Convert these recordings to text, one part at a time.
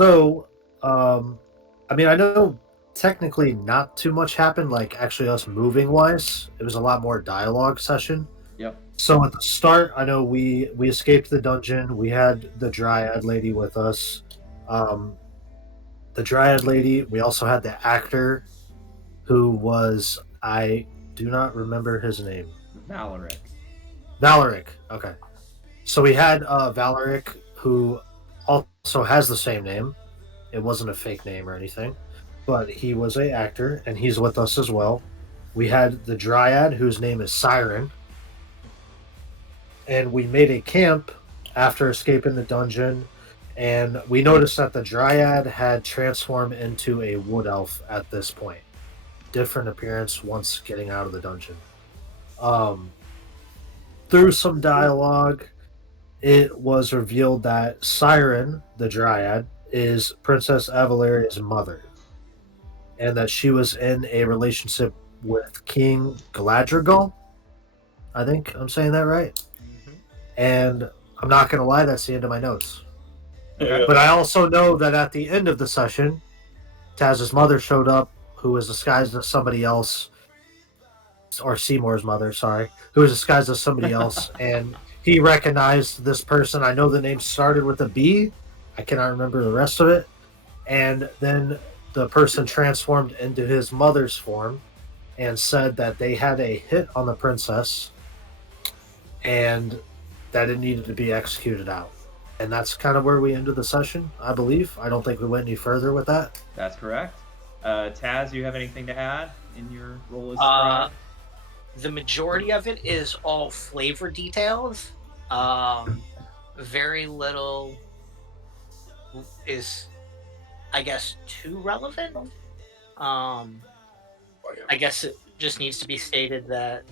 So, I mean, I know technically not too much happened, like actually us moving wise. It was a lot more dialogue session. Yep. So at the start, I know we escaped the dungeon. We had the Dryad lady with us. Um, the Dryad lady. We also had the actor who was I do not remember his name. Valeric. Valeric. Okay. So we had Valeric who also has the same name. It wasn't a fake name or anything, but he was a actor and he's with us as well. We had the Dryad whose name is Siren, and we made a camp after escaping the dungeon. And we noticed that the Dryad had transformed into a wood elf at this point. Different appearance once getting out of the dungeon. Um, Through some dialogue, it was revealed that Siren, the Dryad, is Princess Avalaria's mother, and that she was in a relationship with King Galadriel. I think I'm saying that right. Mhm. And I'm not going to lie, that's the end of my notes. Okay. But I also know that at the end of the session, Taz's mother showed up, who was disguised as somebody else, or Seymour's mother, sorry, who was disguised as somebody else, and he recognized this person. I know the name started with a B. I cannot remember the rest of it. And then the person transformed into his mother's form and said that they had a hit on the princess and that it needed to be executed out. And that's kind of where we ended the session, I believe. I don't think we went any further with that. That's correct. Taz, you have anything to add in your role as Uh, scribe? the majority of it is all flavor details. Um, very little is, I guess, too relevant. Um, I guess it just needs to be stated that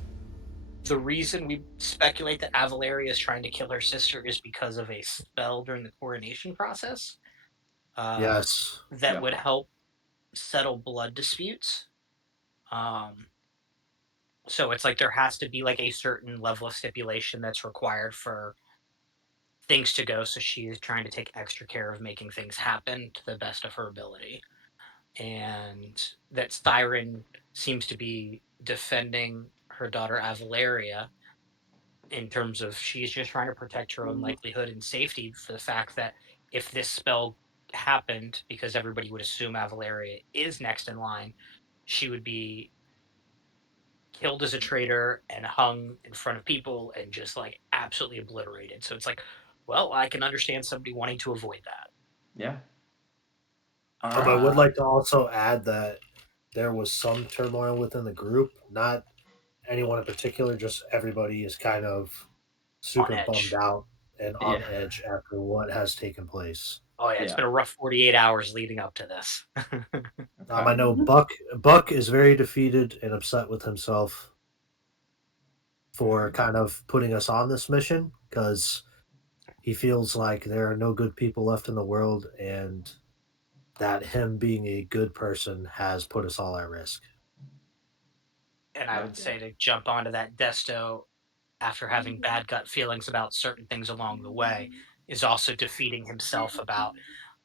the reason we speculate that Avalaria is trying to kill her sister is because of a spell during the coronation process uh, Yes. that Yep. would help settle blood disputes. Um, so it's like there has to be like a certain level of stipulation that's required for things to go. So she is trying to take extra care of making things happen to the best of her ability. And that Siren seems to be defending her daughter Avalaria in terms of she's just trying to protect her own likelihood and safety for the fact that if this spell happened, because everybody would assume Avalaria is next in line, she would be killed as a traitor and hung in front of people and just like absolutely obliterated. So it's like, well, I can understand somebody wanting to avoid that. Yeah. All I right. would Uh, like to also add that there was some turmoil within the group, not anyone in particular, just everybody is kind of on super bummed edge. out and Yeah. on edge after what has taken place. Oh yeah, it's Yeah. been a rough 48 hours leading up to this. Okay. I know Buck is very defeated and upset with himself All for right. kind of putting us on this mission because he feels like there are no good people left in the world and that him being a good person has put us all at risk. And I Yeah. would say to jump onto that Desto after having bad gut feelings about certain things along the way is also defeating himself about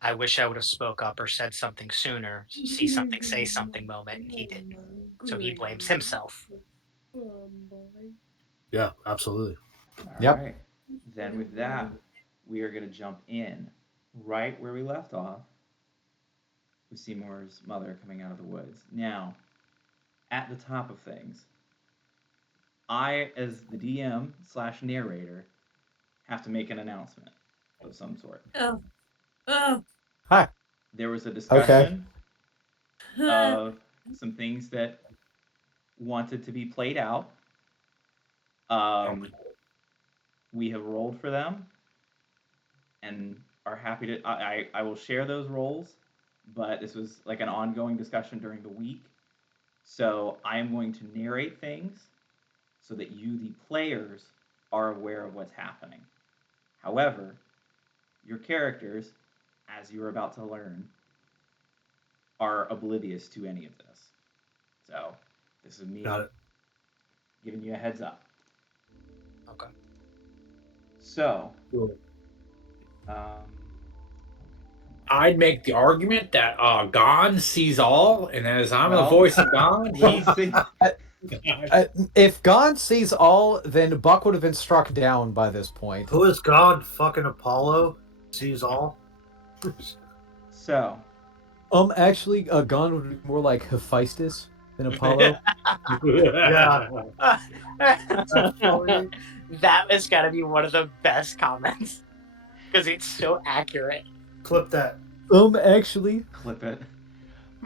I wish I would have spoke up or said something sooner, see something, say something moment, and he didn't. So he blames himself. Yeah, absolutely. All Yep. right. Then with that, we are going to jump in right where we left off with Seymour's mother coming out of the woods. Now, at the top of things, I, as the DM slash narrator, have to make an announcement of some sort. Oh, oh, Hi. There was a Okay. discussion of some things that wanted to be played out. Um, we have rolled for them and are happy to. I will share those roles, but this was like an ongoing discussion during the week. So I am going to narrate things so that you, the players, are aware of what's happening. However, your characters, as you are about to learn, are oblivious to any of this. So this is Got me it. giving you a heads up. Okay. So, Cool. okay, come I'd make the argument that God sees all, and as I'm the Well, voice of God, He's the- If God sees all, then Buck would have been struck down by this point. Who is God? Fucking Apollo sees all. so Actually, God would be more like Hephaestus than Apollo. Yeah. That's funny. That has got to be one of the best comments because it's so accurate. Clip that. Actually, clip it.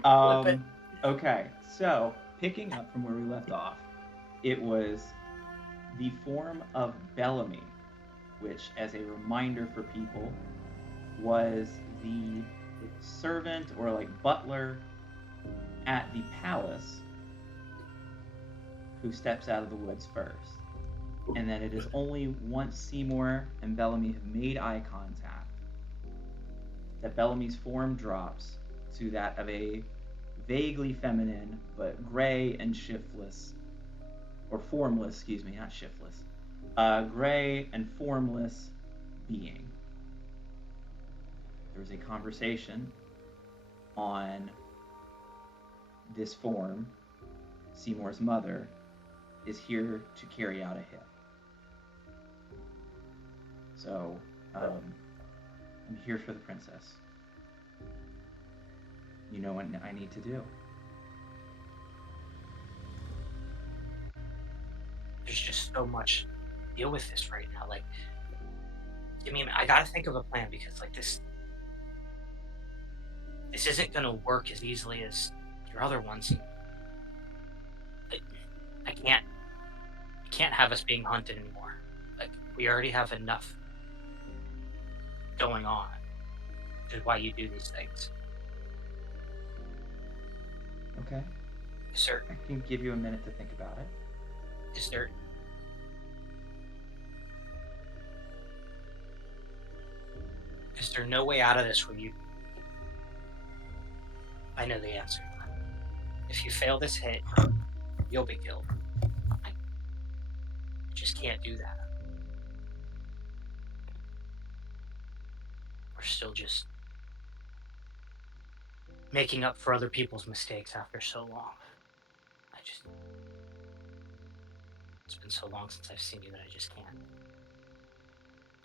Clip it. Okay, so picking up from where we left off, it was the form of Bellamy, which, as a reminder for people, was the servant or like butler at the palace who steps out of the woods first. And then it is only once Seymour and Bellamy have made eye contact that Bellamy's form drops to that of a vaguely feminine but gray and shiftless, or formless, excuse me, not shiftless, gray and formless being. There was a conversation on this form. Seymour's mother is here to carry out a hit. So, I'm here for the princess. You know what I need to do. There's just so much to deal with this right now. Like, I mean, I gotta think of a plan because like this isn't gonna work as easily as your other ones. I can't have us being hunted anymore. Like, we already have enough going on, which is why you do these things. Okay. Sir, I can give you a minute to think about it. is there no way out of this where you... I know the answer. If you fail this hit, you'll be killed. I just can't do that. We're still just making up for other people's mistakes after so long. It's been so long since I've seen you that I just can't.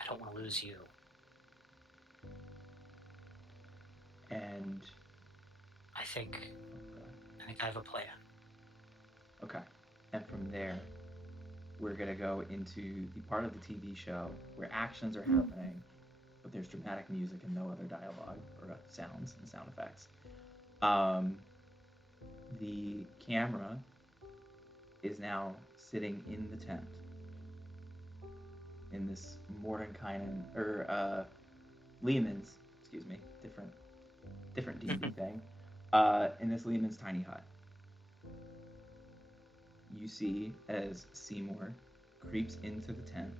I don't want to lose you. And I think I have a plan. okay. And from there, we're gonna go into the part of the TV show where actions are happening, but there's dramatic music and no other dialogue or sounds and sound effects. The camera is now sitting in the tent in this Mordenkainen or Lehman's, excuse me, different D&D thing. In this Lehman's tiny hut, you see as Seymour creeps into the tent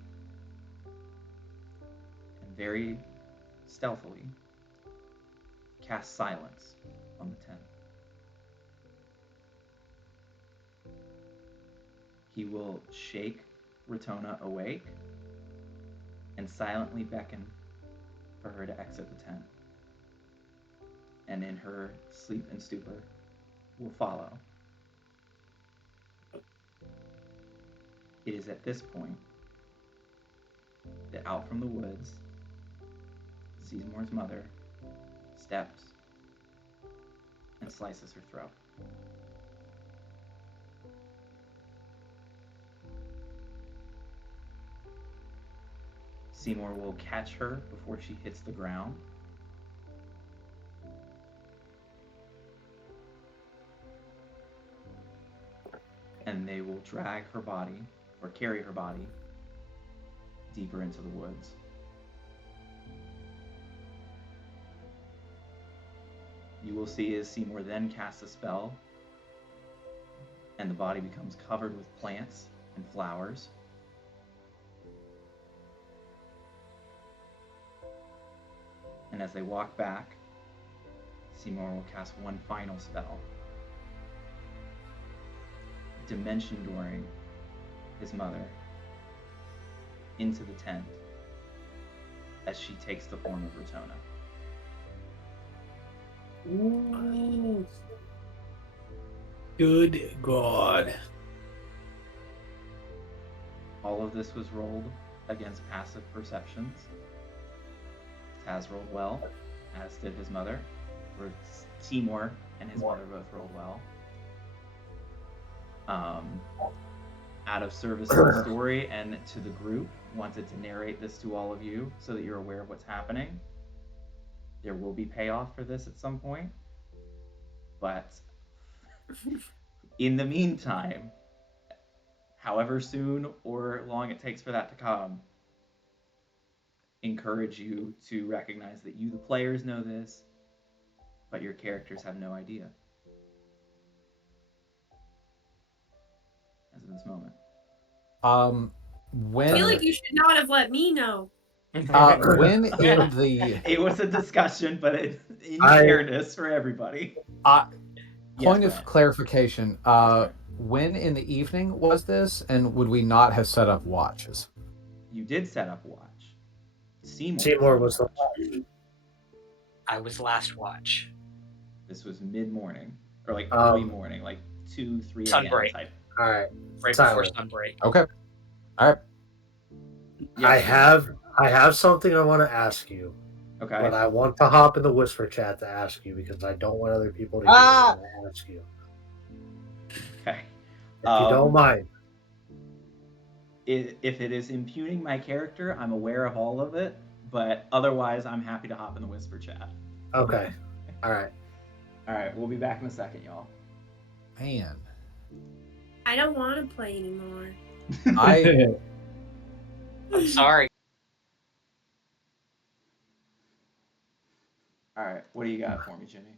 and very stealthily casts silence on the tent. He will shake Ratona awake and silently beckon for her to exit the tent. And in her sleep and stupor will follow. It is at this point that out from the woods, Seymour's mother steps and slices her throat. Seymour will catch her before she hits the ground. And they will drag her body, or carry her body, deeper into the woods. You will see as Seymour then casts a spell, and the body becomes covered with plants and flowers. And as they walk back, Seymour will cast one final spell, dimension dooring his mother into the tent as she takes the form of Ratona. Ooh. Good God. All of this was rolled against passive perceptions. Taz rolled well, as did his mother. Or Seymour and his mother both rolled well. Out of service to the story and to the group, wanted to narrate this to all of you so that you're aware of what's happening. There will be payoff for this at some point. But in the meantime, however soon or long it takes for that to come, encourage you to recognize that you, the players, know this, but your characters have no idea. As of this moment. I feel When like you should not have let me know. when in the It was a discussion, but in I- fairness for everybody. point Yes, of Brent. clarification, Brent. when in the evening was this, and would we not have set up watches? You did set up watch. Seymour was the watch. I was last watch. This was mid-morning, or like early morning, like 2, 3 a.m. Sunbreak. type. all right. Right Tyler. before sunbreak. Okay. All right. Yes, I have something I want to ask you, Okay. but I want to hop in the whisper chat to ask you because I don't want other people to hear Ah! what I ask you. Okay. If you don't mind. If it is impugning my character, I'm aware of all of it, but otherwise, I'm happy to hop in the whisper chat. Okay. All right. All right, we'll be back in a second, y'all. Man, I don't want to play anymore. I'm sorry. All right, what do you got for me, Jimmy?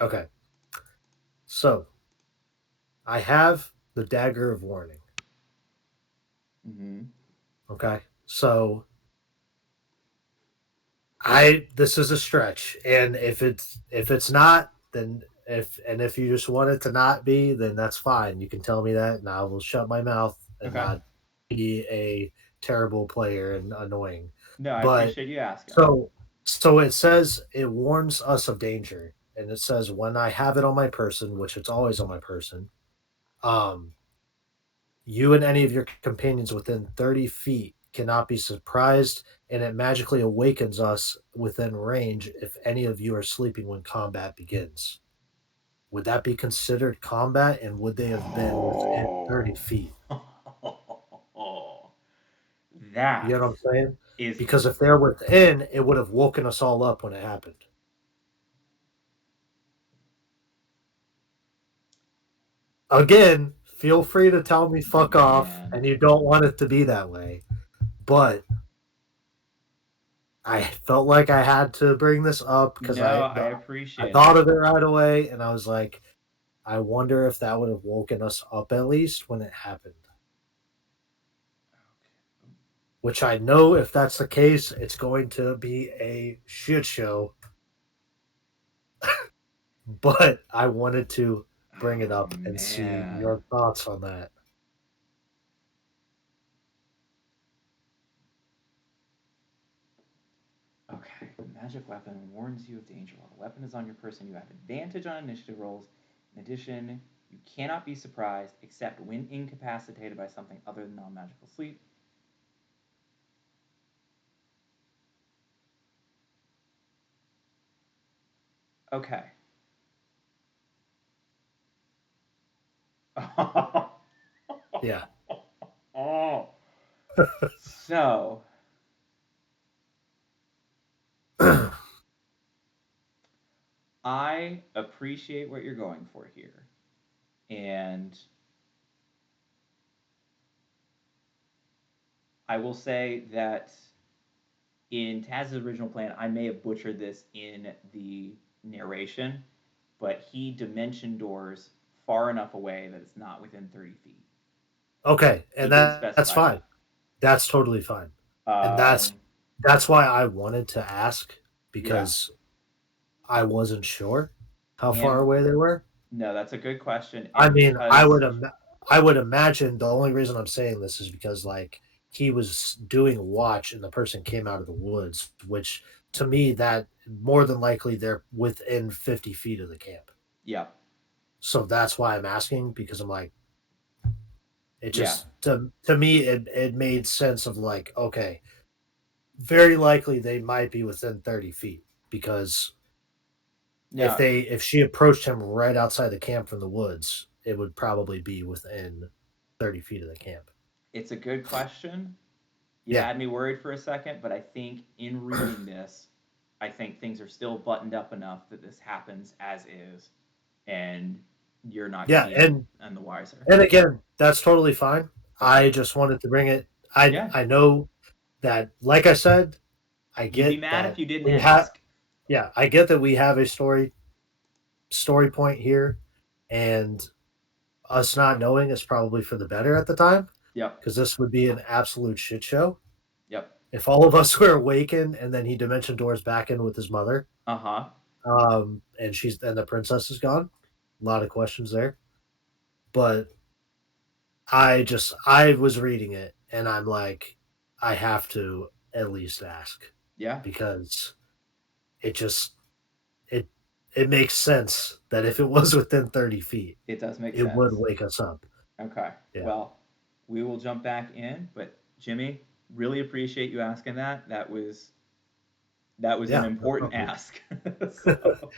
Okay. So, I have the dagger of warning. Mm-hmm. Okay. So, this is a stretch, and if it's not, then if you just want it to not be, then that's fine. You can tell me that, and I will shut my mouth and Okay. not be a terrible player and annoying. No, I But- appreciate you asking. So it says it warns us of danger, and it says when I have it on my person, which it's always on my person, you and any of your companions within 30 feet cannot be surprised, and it magically awakens us within range if any of you are sleeping when combat begins. Would that be considered combat, and would they have been within 30 feet? That You know what I'm saying? is Because if they're within, it would have woken us all up when it happened. Again, feel free to tell me fuck off, Man. and you don't want it to be that way. But I felt like I had to bring this up because no, I I appreciate thought it. of it right away, and I was like, I wonder if that would have woken us up at least when it happened. Which I know if that's the case, it's going to be a shit show. But I wanted to bring it up and see man. your thoughts on that. Okay, magic weapon warns you of danger. While the weapon is on your person, you have advantage on initiative rolls. In addition, you cannot be surprised except when incapacitated by something other than non-magical sleep. Okay. Yeah. Oh. So, I appreciate what you're going for here. And I will say that in Taz's original plan, I may have butchered this in the narration, but he dimension doors far enough away that it's not within 30 feet. Okay, He and did that's specify fine. that. That's totally fine. And that's why I wanted to ask, because I wasn't sure how far And- away they were. No, that's a good question. I and mean, because- I would imagine the only reason I'm saying this is because like he was doing watch and the person came out of the woods, which to me, that more than likely they're within 50 feet of the camp. Yeah. So that's why I'm asking, because I'm like, it Yeah. just to me it made sense of like, okay, very likely they might be within 30 feet, because Now, if she approached him right outside the camp from the woods, it would probably be within 30 feet of the camp. it's a good question. You Yeah. had me worried for a second, but I think in reading this, I think things are still buttoned up enough that this happens as is, and you're not Yeah, going to be on the wiser. And again, that's totally fine. Okay. I just wanted to bring it. Yeah. I know that, like I said, I You'd get be mad that if you didn't we have. ask. Yeah, I get that we have a story point here, and us not knowing is probably for the better at the time, Yep. because this would be an absolute shit show Yep. if all of us were awakened and then he dimension doors back in with his mother, Uh-huh. and the princess is gone. A lot of questions there, but I was reading it and I'm like, I have to at least ask, Yeah. because it just it it makes sense that if it was within 30 feet, It does make it sense. would wake us up. Okay. Yeah. Well, we will jump back in, but Jimmy, really appreciate you asking that. That was Yeah, an no important problem. ask. So,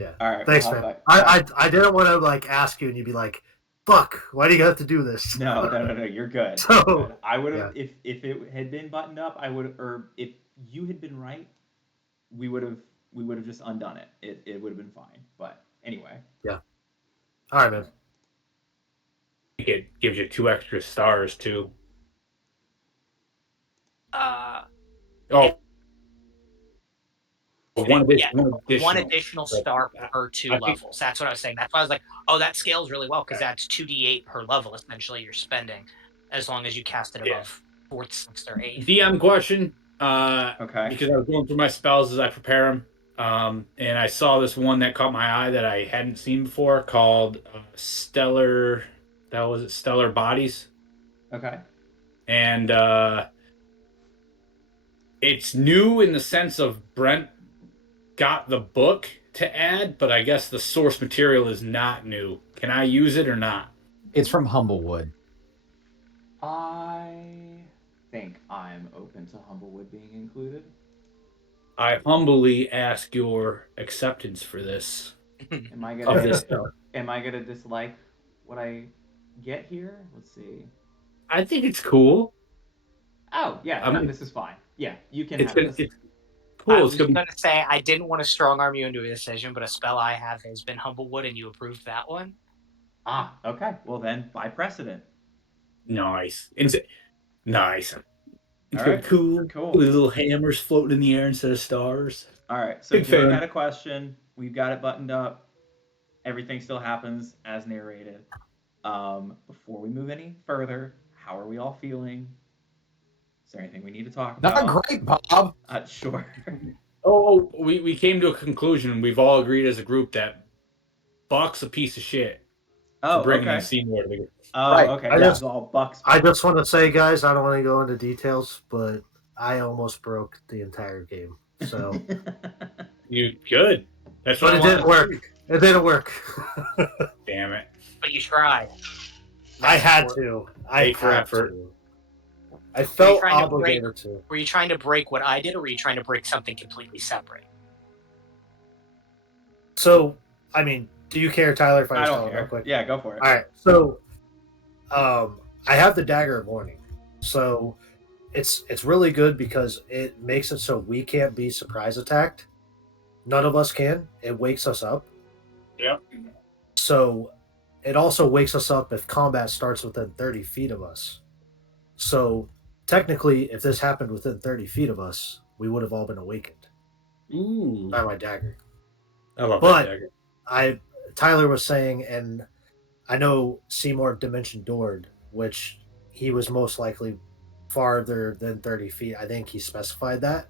Yeah. all right. Thanks, we'll man. hop back. I didn't want to like ask you and you'd be like, "Fuck, why do you have to do this?" No. You're good. So, You're good. I would have, yeah. if it had been buttoned up, I would, or if you had been right, we would have just undone it. It would have been fine. But anyway. Yeah. All right, man. I think it gives you 2 extra stars too. Oh, one Yeah, additional. one additional star But per 2 I think- levels. That's what I was saying. That's why I was like, oh, that scales really well, because that's 2d8 per level. Essentially, you're spending as long as you cast it Yeah. above 4th, 6th, or 8th. DM question. Okay. Because I was going through my spells as I prepare them, and I saw this one that caught my eye that I hadn't seen before, called Stellar. That was it, Stellar Bodies, Okay. and it's new in the sense of Brent got the book to add, but I guess the source material is not new. Can I use it or not? It's from Humblewood. I think I'm open to Humblewood being included. I humbly ask your acceptance for this. Am I Of gonna this, am I gonna dislike what I get here? Let's see. I think it's cool. Oh yeah, I no, mean, this is fine. Yeah, you can It's have gonna, this. it's I cool. was It's gonna be going to say I didn't want to strong arm you into a decision, but a spell I have has been Humblewood, and you approved that one. Ah, okay. Well then, by precedent. nice. It's nice. It's All gonna right, be cool. cool. With little hammers floating in the air instead of stars. All right. So Big Jimmy fan. had a question. We've got it buttoned up. Everything still happens as narrated. Before we move any further, how are we all feeling? Is there anything we need to talk about? Not great, Bob. Sure. We came to a conclusion. We've all agreed as a group that Buck's a piece of shit Oh, for bringing okay. in Seymour. Oh, Right. okay. I Yeah, just- all Bucks. I just want to say, guys, I don't want to go into details, but I almost broke the entire game. So, You good? That's but what it I didn't wanted to work. It didn't work. see. Damn it! But you tried. I had to. I Paid for had effort. to. I felt trying to obligated to. Were you trying to break what I did, or were you trying to break something completely separate? So, I mean, do you care, Tyler, if I I just don't tell it real care. quick? Yeah, go for it. All right. So, I have the Dagger of Warning. So, it's really good because it makes it so we can't be surprise attacked. None of us can. It wakes us up. Yep. So, it also wakes us up if combat starts within 30 feet of us. So, technically, if this happened within 30 feet of us, we would have all been awakened Ooh, by my dagger. I love But- that dagger. Tyler was saying, and I know Seymour dimension doored, which he was most likely farther than 30 feet. I think he specified that.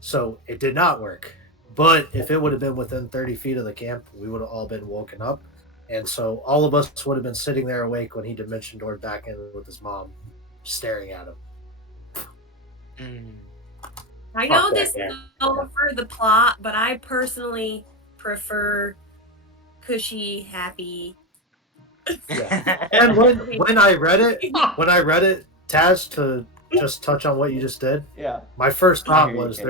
So it did not work. But if it would have been within 30 feet of the camp, we would have all been woken up. And so all of us would have been sitting there awake when he dimension doored back in with his mom, staring at him. I Fuck know that this guy. is all for the plot, but I personally prefer cushy, happy. And when I read it, Taz, to just touch on what you just did, Yeah. my first I thought hear you, was Kayla.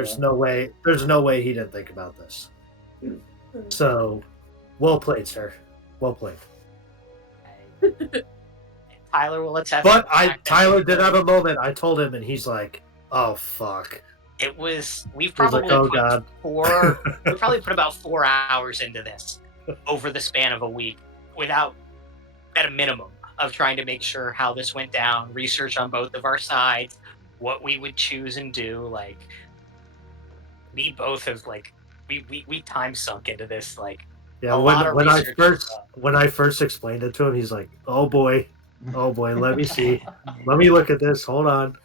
there's no way he didn't think about this. So, well played, sir. Well played. Tyler will attest. But to the fact that Tyler did have a moment. I told him, and he's like, "Oh fuck." it was. We've He was like, probably "Oh put god." we probably put about 4 hours into this over the span of a week, without at a minimum of trying to make sure how this went down, research on both of our sides, what we would choose and do. Like we both have like we time sunk into this like Yeah, a lot of research. when I first explained it to him, he's like, "Oh boy, let me see, let me look at this. Hold on."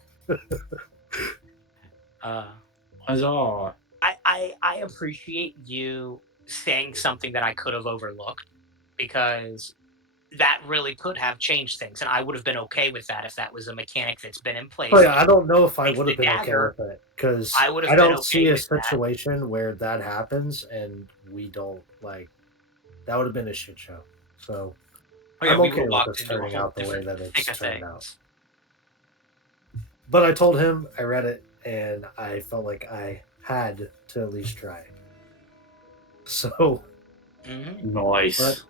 Huzzah. I appreciate you saying something that I could have overlooked, because that really could have changed things, and I would have been okay with that if that was a mechanic that's been in place. Oh yeah, I don't know if I Makes would the have been okay dagger. with it because I would I have been don't okay see a with that. situation where that happens and we don't like. That would have been a shit show. So Oh yeah, I'm we would okay have with walked this into a turning whole out the way different that it's thick of turned out. things. But I told him I read it and I felt like I had to at least try. So, Mhm. Nice.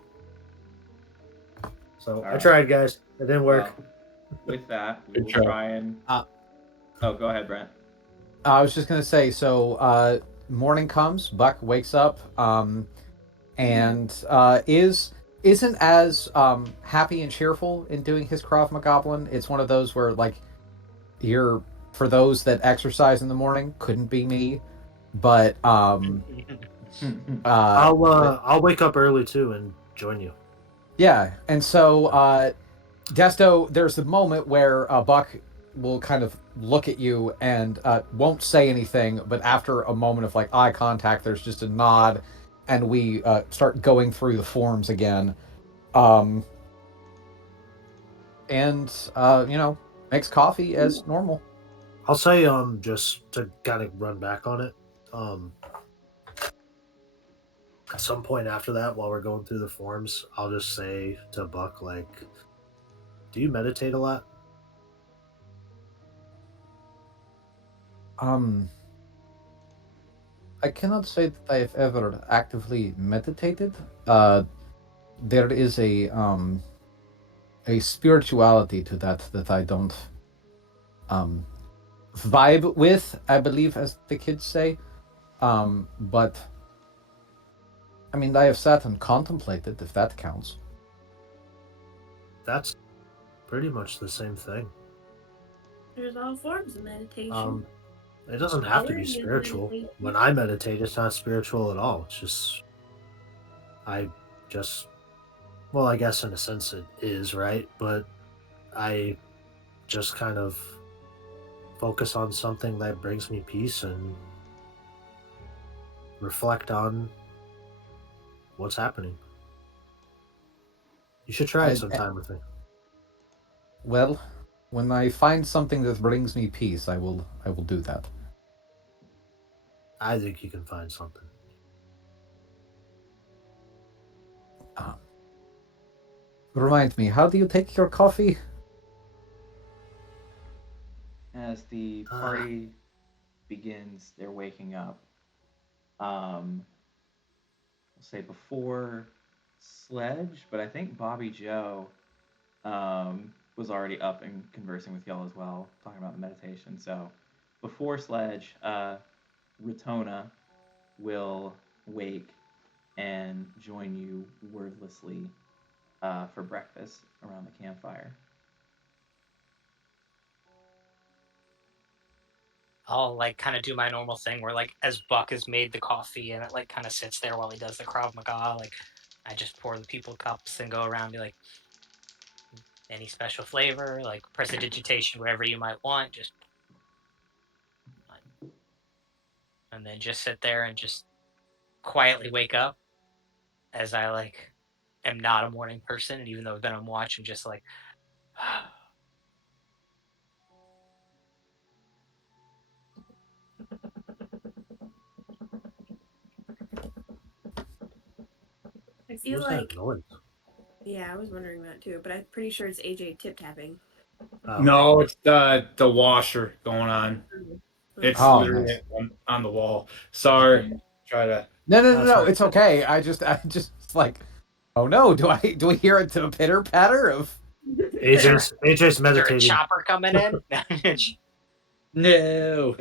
so I right. tried, guys. It didn't work. Well, with that, we Good will job. try and. Uh, Oh, go ahead, Brent. I was just gonna say, so morning comes, Buck wakes up, and isn't as happy and cheerful in doing his Krav Maga. It's one of those where like you're for those that exercise in the morning, couldn't be me, but I'll wake up early too and join you. yeah, and so Desto, there's a moment where Buck will kind of look at you and won't say anything, but after a moment of like eye contact, there's just a nod, and we start going through the forms again, and makes coffee as normal. I'll say just to kind of run back on it. At some point after that, while we're going through the forms, I'll just say to Buck like, "Do you meditate a lot?" I cannot say that I have ever actively meditated. There is a spirituality to that I don't vibe with, I believe, as the kids say. But I mean, I have sat and contemplated, if that counts. That's pretty much the same thing. There's all forms of meditation. It doesn't have to be Coloring is spiritual. meditation. When I meditate, it's not spiritual at all. It's just I just well, I guess in a sense it is, right? But I just kind of focus on something that brings me peace and reflect on what's happening. You should try it sometime with me. Well, when I find something that brings me peace, I will do that. I think you can find something. Remind me, how do you take your coffee? As the party begins their waking up, we'll say before Sledge, but I think Bobby Joe was already up and conversing with y'all as well, talking about the meditation. So before Sledge, Ratona will wake and join you wordlessly for breakfast around the campfire. I'll like kind of do my normal thing where like as Buck has made the coffee and it like kind of sits there while he does the Krav Maga, like I just pour the people cups and go around and be like, any special flavor, like prestidigitation, whatever you might want, just and then just sit there and just quietly wake up as I like am not a morning person, and even though I've been on watch, I'm just like I feel What's that like, noise? yeah, I was wondering that too, but I'm pretty sure it's AJ tip tapping. Oh. No, it's the washer going on. It's Oh, literally nice. on the wall. Sorry. Try to. No. Sorry. It's okay. I just like, oh no, do we hear a pitter patter of? AJ's Is there a meditating. chopper coming in? No.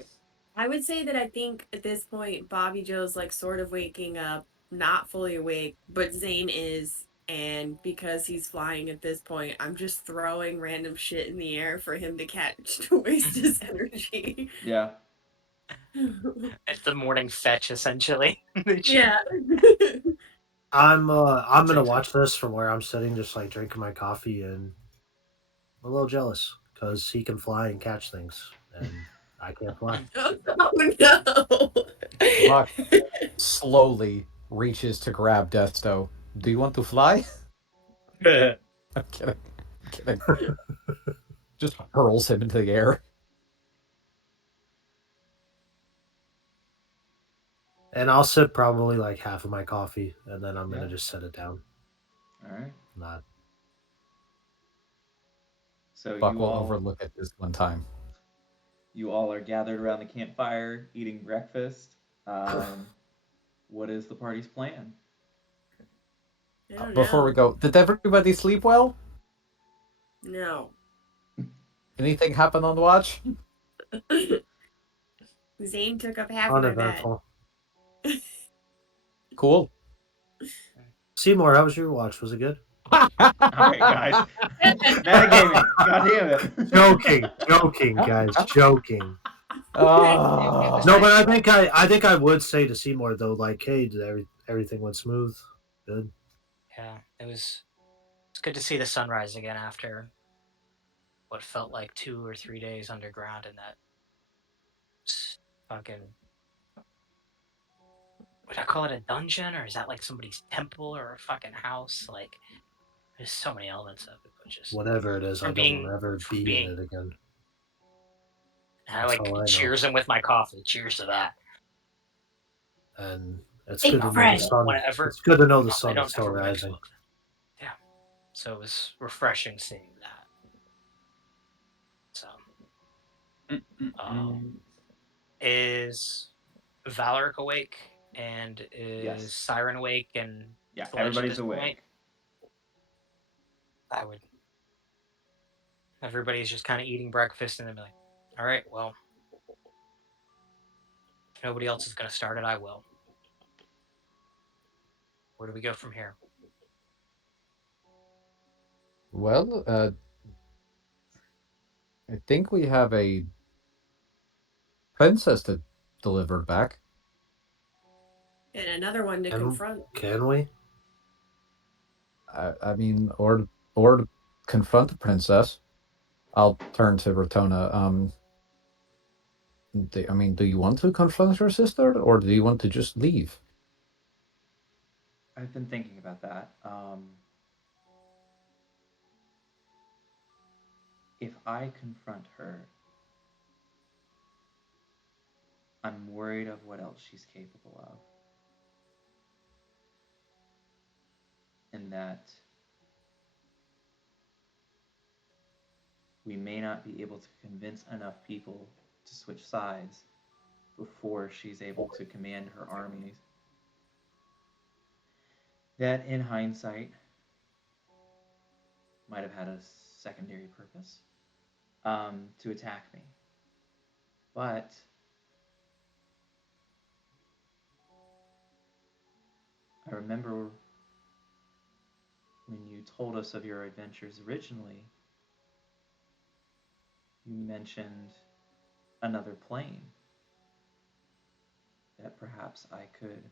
I would say that I think at this point Bobby Joe's like sort of waking up, not fully awake, but Zane is, and because he's flying at this point, I'm just throwing random shit in the air for him to catch to waste his energy. Yeah. It's the morning fetch, essentially. Yeah. I'm gonna Drinks. watch this from where I'm sitting, just like drinking my coffee, and I'm a little jealous because he can fly and catch things, and I can't fly. Oh no. Buck slowly reaches to grab Desto. Do you want to fly? I'm kidding. I'm kidding. Just hurls him into the air. And I'll sip probably like half of my coffee, and then I'm Yeah. gonna just set it down. All right. Not. So Buck will overlook it this one time. you all are gathered around the campfire eating breakfast. What is the party's plan? I don't Before know. we go, did everybody sleep well? No. Anything happen on the watch? Zane took up half of my bed. Uneventful. Cool. Seymour, how was your watch? Was it good? All right, guys. Metagaming. God damn it. Joking, guys, joking. Oh. No, but I think I would say to Seymour though, like, hey, did everything went smooth? Good. Yeah, it's good to see the sunrise again after what felt like 2 or 3 days underground in that fucking, would I call it a dungeon, or is that like somebody's temple or a fucking house? Like, there's so many elements of it, but just Whatever it is, I from don't being ever from be being in it again. and I That's like all I know. cheers him with my coffee. Cheers to that. And it's Hey, good my to know friend. the sun. Whatever. It's good to know the I sun don't is still ever want to rising. cook. Yeah. So it was refreshing seeing that. So, is Valoric awake, and is Yes. Siren awake, and Yeah, Sledge at everybody's this awake. point? Everybody's just kind of eating breakfast, and then be like, all right, well, if nobody else is going to start it, I will. Where do we go from here? Well, I think we have a princess to deliver back. And another one to And confront. can we? I mean, or to confront the princess. I'll turn to Rotona. Do you want to confront your sister, or do you want to just leave? I've been thinking about that. If I confront her, I'm worried of what else she's capable of. And that we may not be able to convince enough people to switch sides before she's able to command her armies. That, in hindsight, might have had a secondary purpose to attack me. But I remember when you told us of your adventures originally, you mentioned another plane that perhaps I could,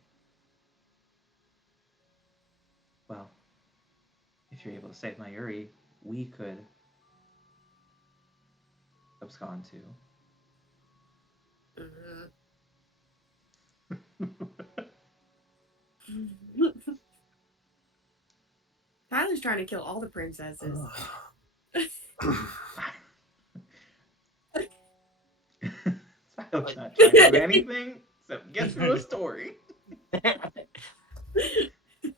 well, if you're able to save my Yuri, we could abscond to. Tyler's trying to kill all the princesses. Silas not trying to do anything except get through a story.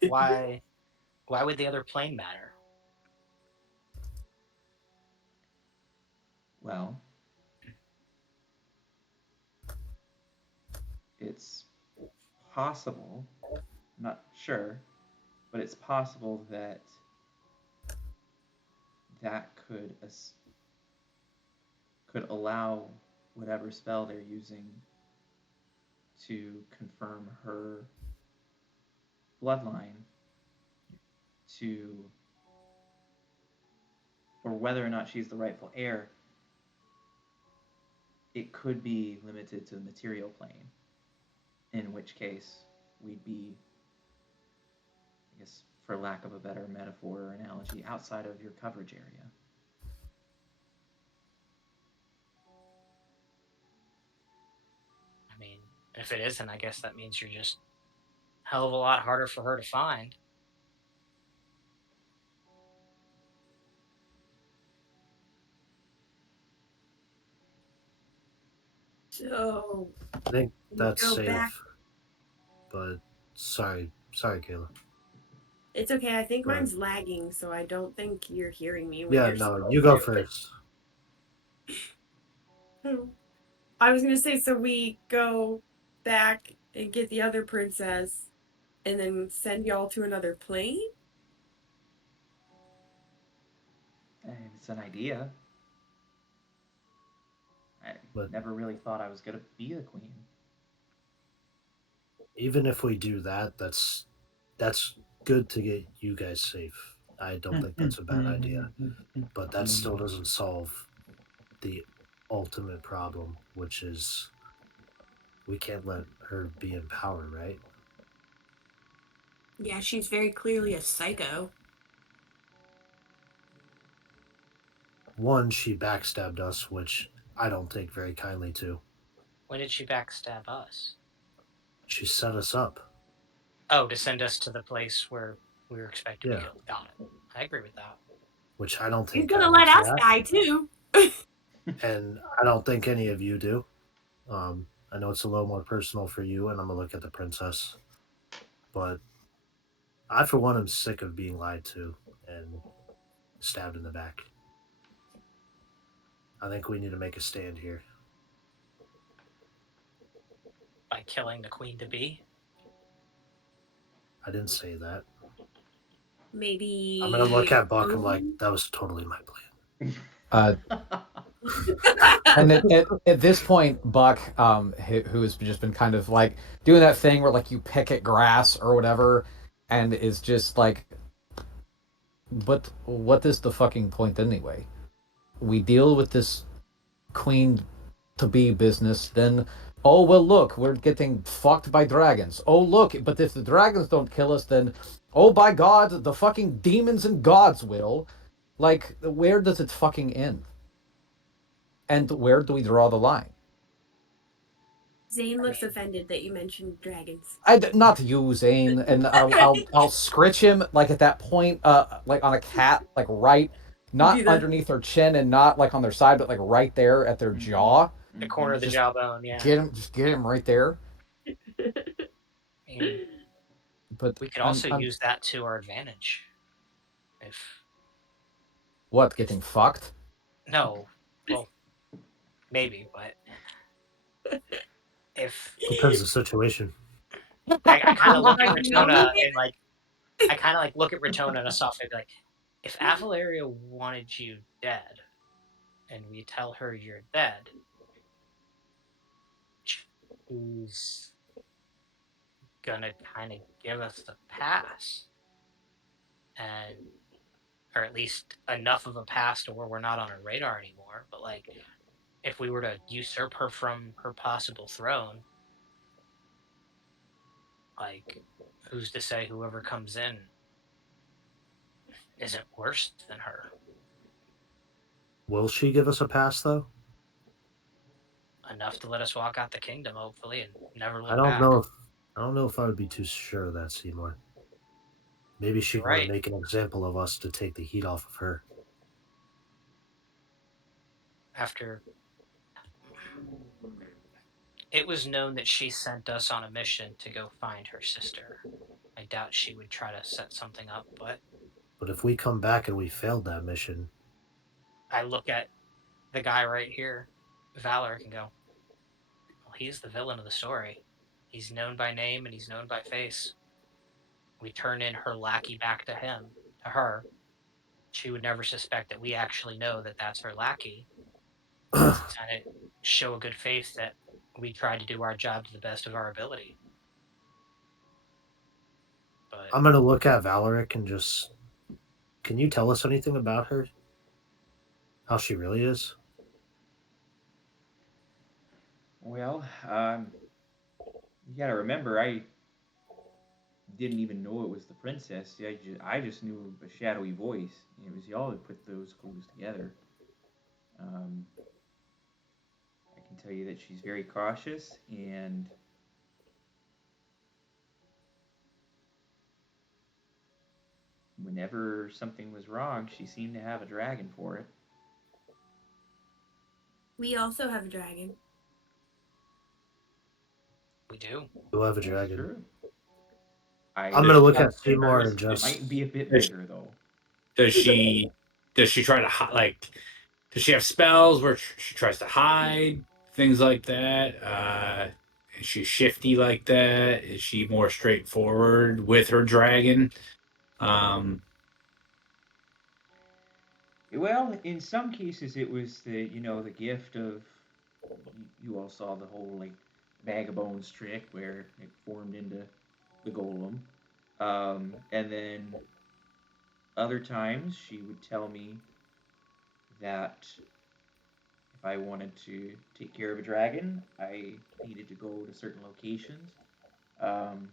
Why Why would the other plane matter? Well, it's possible, I'm not sure, but it's possible that that could allow whatever spell they're using to confirm her bloodline to, or whether or not she's the rightful heir, it could be limited to the material plane, in which case we'd be, I guess, for lack of a better metaphor or analogy, outside of your coverage area. I mean, if it isn't, I guess that means you're just a hell of a lot harder for her to find. So I think we that's go safe. back. But sorry, Kayla. It's okay. I think Go ahead. mine's lagging, so I don't think you're hearing me. When Yeah, you're no, you go first. I was gonna say, so we go back and get the other princess, and then send y'all to another plane. And it's an idea. I But never really thought I was gonna be the queen. even if we do that, that's good to get you guys safe. I don't think that's a bad idea. But that still doesn't solve the ultimate problem, which is we can't let her be in power, right? Yeah, she's very clearly a psycho. One, she backstabbed us, which I don't take very kindly to. When did she backstab us? She set us up. Oh, to send us to the place where we were expected to be Yeah. killed. Got it. I agree with that. Which I don't He's take gonna kindly let to us that. die too. And I don't think any of you do. I know it's a little more personal for you, and I'm gonna look at the princess. But I, for one, am sick of being lied to and stabbed in the back. I think we need to make a stand here. By killing the queen to be. I didn't say that. Maybe I'm gonna look at Buck. I'm like, that was totally my plan. And at this point, Buck, who has just been kind of like doing that thing where like you pick at grass or whatever, and is just like, what is the fucking point anyway? We deal with this queen to be business, then oh well, look, we're getting fucked by dragons. Oh look, but if the dragons don't kill us, then oh by God, the fucking demons and gods will. Like, where does it fucking end? And where do we draw the line? Zane looks offended that you mentioned dragons. Not you, Zane, and I'll scritch him like at that point, like on a cat, like right, not underneath their chin and not like on their side, but like right there at their jaw. The corner of the Just jawbone, yeah. Just get him right there. And But we could also use that to our advantage. If what, getting fucked? No, well, maybe, but if Depends the situation. I kind of look at Ratona and like I kind of like look at Ratona in a soft way, like, if Avalaria wanted you dead, and we tell her you're dead, she's gonna kind of give us the pass, and or at least enough of a pass to where we're not on her radar anymore. But like, if we were to usurp her from her possible throne, like, who's to say whoever comes in isn't worse than her? Will she give us a pass, though? Enough to let us walk out the kingdom, hopefully, and never look I don't back. know. I don't know if I would be too sure of that, Seymour. Maybe she You're want to right. make an example of us to take the heat off of her. After it was known that she sent us on a mission to go find her sister. I I doubt she would try to set something up, but But if we come back and we failed that mission, I look at the guy right here, Valor, and go, well, he's the villain of the story. He's known by name and he's known by face. We turn in her lackey back to her. She would never suspect that we actually know that that's her lackey. It's kind of show a good face that we tried to do our job to the best of our ability. But I'm gonna look at Valeric and just. Can you tell us anything about her? How she really is? Well, you gotta remember, I didn't even know it was the princess. I just knew a shadowy voice. It was y'all that put those clues together. Um, I can tell you that she's very cautious, and whenever something was wrong, she seemed to have a dragon for it. We also have a dragon. we do. Do have a That's dragon? true. I'm gonna look I at Seymour hers and just. might be a bit Does- bigger though. Does she try to like? Does she have spells where she tries to hide things like that? Is she shifty like that? Is she more straightforward with her dragon? Um, Well, in some cases, it was the gift of you all saw the whole like bag of bones trick where it formed into the golem, and then other times she would tell me that if I wanted to take care of a dragon, I needed to go to certain locations. Um,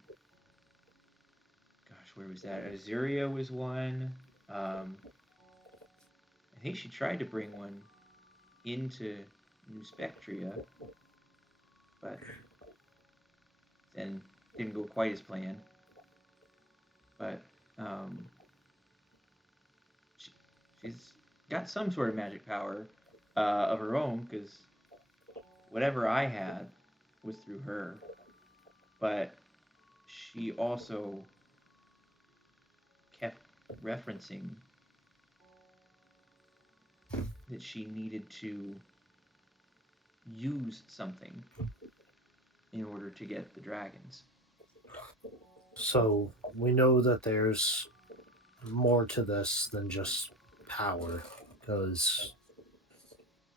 Gosh, where was that? Azuria was one. Um, I think she tried to bring one into New Spectria, but then didn't go quite as planned. But um, she, she's got some sort of magic power of her own because whatever I had was through her. But she also kept referencing that she needed to use something in order to get the dragons. So we know that there's more to this than just power, because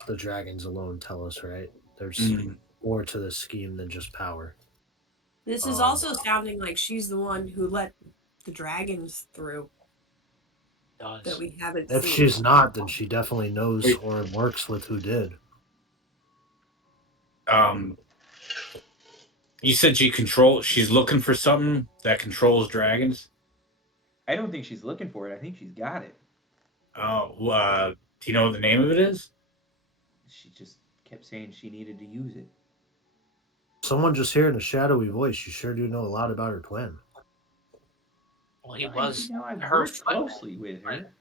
the dragons alone tell us, right? There's mm, more to this scheme than just power. This is also sounding like she's the one who let the dragons through that Does. we haven't If seen. she's not, then she definitely knows Wait. or works with who did. um, you said she's looking for something that controls dragons. I don't think she's looking for it. I think she's got it. Oh, do you know what the name of it is? She just kept saying she needed to use it. Someone just hearing a shadowy voice, you sure do know a lot about her twin. Well, he Well, was I've her worked foot. closely with her.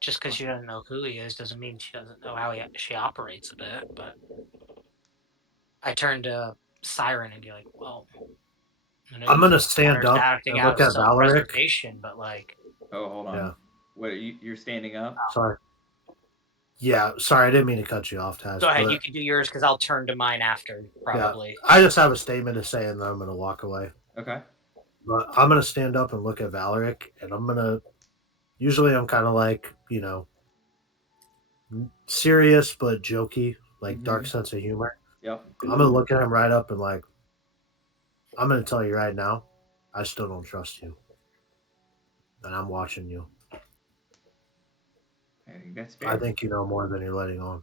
Just because she doesn't know who he is doesn't mean she doesn't know how she operates a bit. But I turn to Siren and be like, well, I know I'm you gonna think stand Connor's up acting and out look of at Valeric. self-preservation, but like, Oh, hold on. Yeah. What you're standing up? Sorry. Yeah, sorry, I didn't mean to cut you off, Taz. go ahead, but you can do yours because I'll turn to mine after, probably. Yeah, I just have a statement to say, and then I'm gonna walk away. Okay. But I'm gonna stand up and look at Valeric, and I'm gonna. Usually, I'm kind of like serious but jokey, like dark sense of humor. Yep. I'm gonna look at him right up and like, I'm gonna tell you right now, I still don't trust you, and I'm watching you. I think that's I fair. think you know more than you're letting on,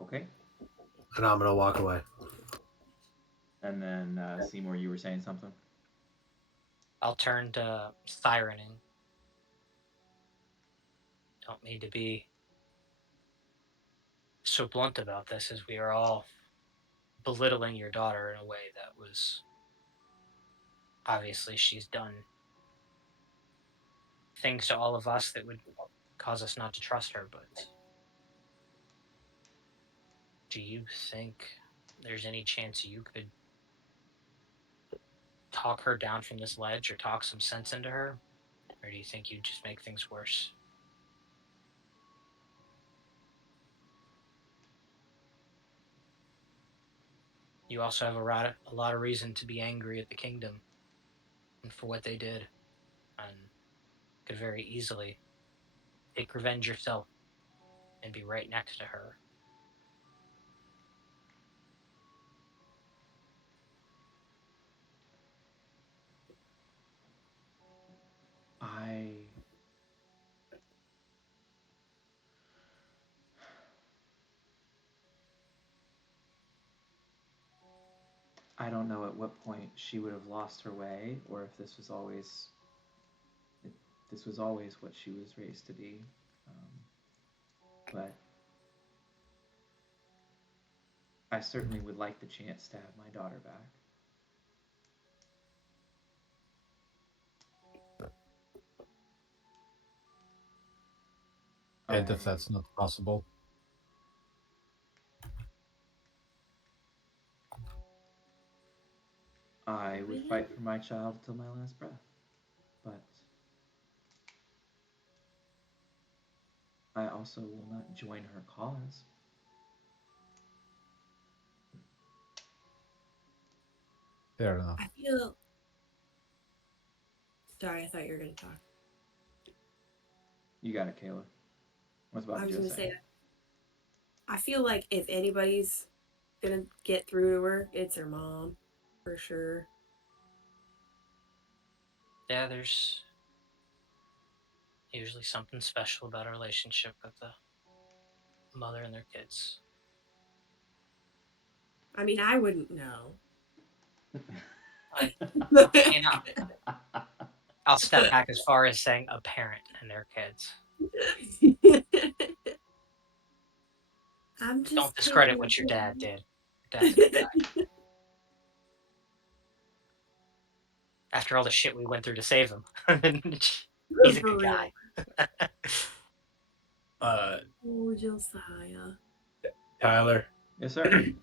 Okay. and I'm gonna walk away. And then Seymour, you were saying something. I'll turn to Siren and don't mean to be so blunt about this as we are all belittling your daughter in a way that was obviously she's done things to all of us that would cause us not to trust her, but do you think there's any chance you could talk her down from this ledge or talk some sense into her? Or do you think you'd just make things worse? You also have a lot of reason to be angry at the kingdom and for what they did, and could very easily take revenge yourself and be right next to her. I don't know at what point she would have lost her way, or if this was always what she was raised to be. But I certainly would like the chance to have my daughter back. And if that's not possible, I would fight for my child till my last breath, but I also will not join her cause. fair enough. I feel. Sorry, I thought you were going to talk. You got it, Kayla. What's Bobby I was Joe going to saying? say, I feel like if anybody's going to get through to her, it's her mom, for sure. Yeah, there's usually something special about a relationship with the mother and their kids. I mean, I wouldn't know. You know, I'll step back as far as saying a parent and their kids. I'm just Don't discredit what your dad did. Your dad's a good guy. After all the shit we went through to save him, he's a For good guy. Oh, Josiah. Tyler, Yes, sir.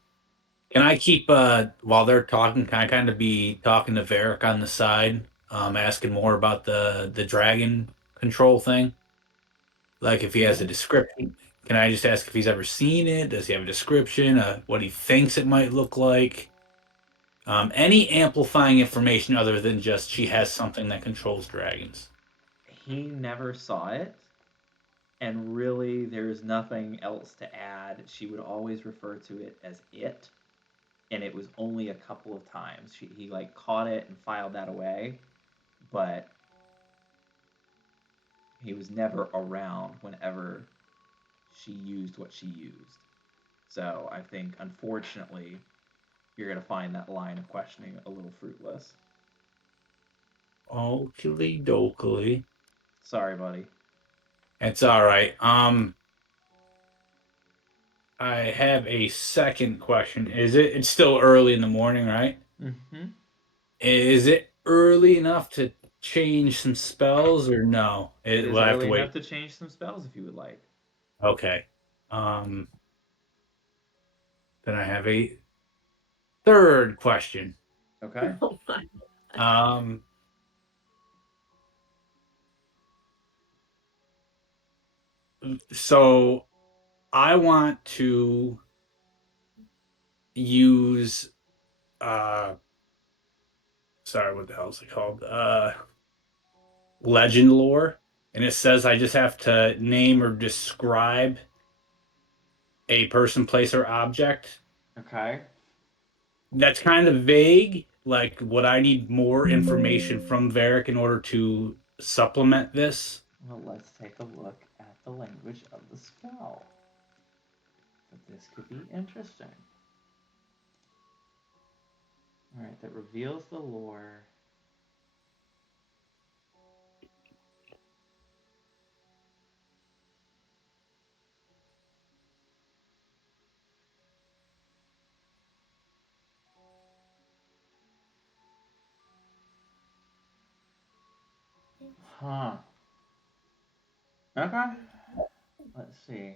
can I keep while they're talking? Can I kind of be talking to Varric on the side, asking more about the dragon control thing? Like if he has a description, can I just ask if he's ever seen it? Does he have a description? What he thinks it might look like? Any amplifying information other than just she has something that controls dragons. He never saw it, and really there's nothing else to add. She would always refer to it as it, and it was only a couple of times. He like caught it and filed that away, but he was never around whenever she used what she used. So I think, unfortunately, you're going to find that line of questioning a little fruitless. Oakley dokley. Sorry, buddy. It's all right. I have a second question. It's still early in the morning, right? Mm-hmm. Is it early enough to change some spells or no? It Will is I have early to enough wait? to change some spells if you would like. Okay. Um, then I have a third question. Okay. Oh my. Um, so I want to use sorry, what the hell is it called? Legend lore. And it says I just have to name or describe a person, place, or object. Okay. That's kind of vague. Like, would I need more information from Varric in order to supplement this? Well, let's take a look at the language of the spell. But this could be interesting. Alright, that reveals the lore. Huh. Okay. Let's see.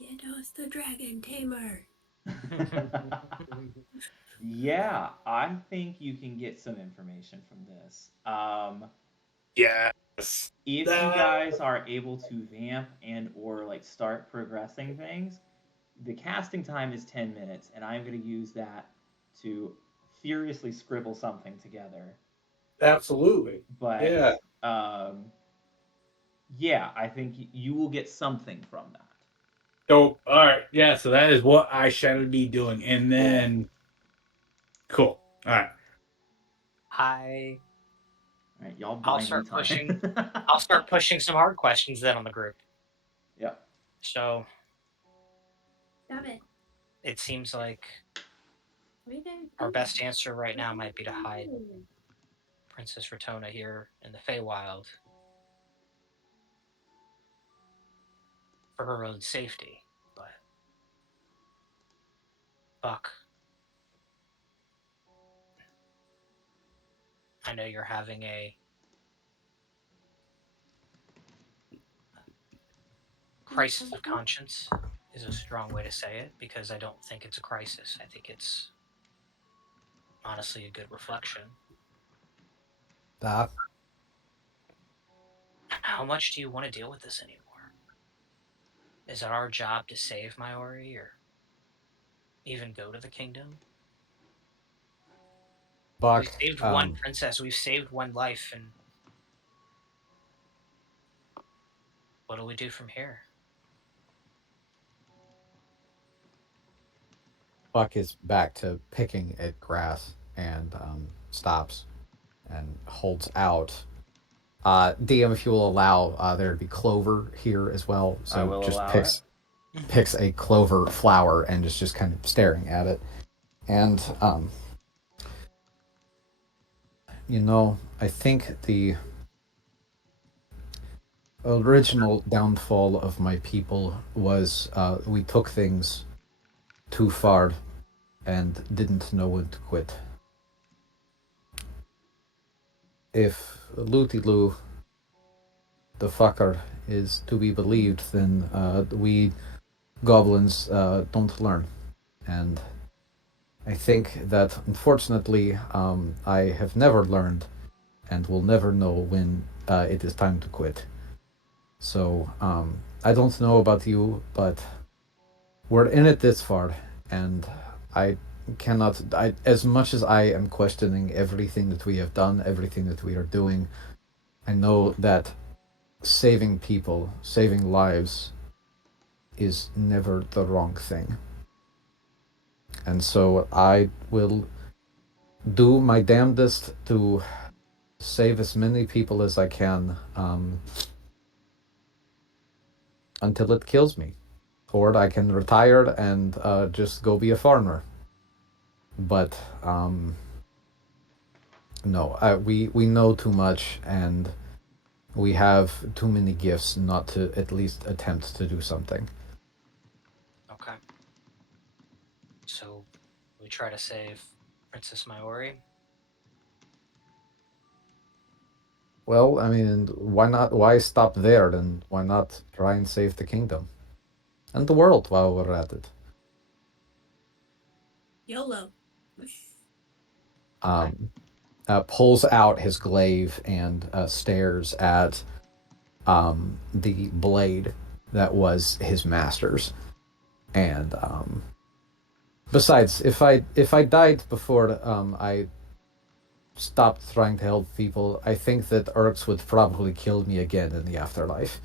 Genos the dragon tamer. Yeah, I think you can get some information from this. Yes. If you guys are able to vamp and or like start progressing things, the casting time is 10 minutes, and I'm going to use that to furiously scribble something together. Absolutely. But Yeah. yeah, I think you will get something from that. So, all right. Yeah. So that is what I shall be doing, and then cool. All right. I All right, y'all I'll buying me start time. pushing. I'll start pushing some hard questions then on the group. Yep. So Stop it. it seems like our best answer right now might be to hide Princess Rotona here in the Feywild for her own safety. But Buck, I know you're having a crisis of conscience is a strong way to say it, because I don't think it's a crisis. I think it's honestly a good reflection. That How much do you want to deal with this anymore? Is it our job to save Maori or even go to the kingdom? We've Buck. saved one princess, we've saved one life, and what do we do from here? Buck is back to picking at grass and stops and holds out. DM, if you will allow there to be clover here as well. I So will just allow it. picks a clover flower and just kind of staring at it. And I think the original downfall of my people was we took things too far and didn't know when to quit. If Lutilu, the fucker, is to be believed, then we goblins don't learn. And I think that, unfortunately, I have never learned and will never know when it is time to quit. So, I don't know about you, but we're in it this far, and I cannot. As much as I am questioning everything that we have done, everything that we are doing, I know that saving people, saving lives, is never the wrong thing. And so I will do my damnedest to save as many people as I can until it kills me. Or I can retire and just go be a farmer. But no, we know too much, and we have too many gifts not to at least attempt to do something. Okay. So we try to save Princess Maori. Well, I mean, why not? Why stop there? Then why not try and save the kingdom and the world while we're at it? YOLO. Okay. Pulls out his glaive and stares at the blade that was his master's. And besides, if I died before I stopped trying to help people, I think that Urks would probably kill me again in the afterlife.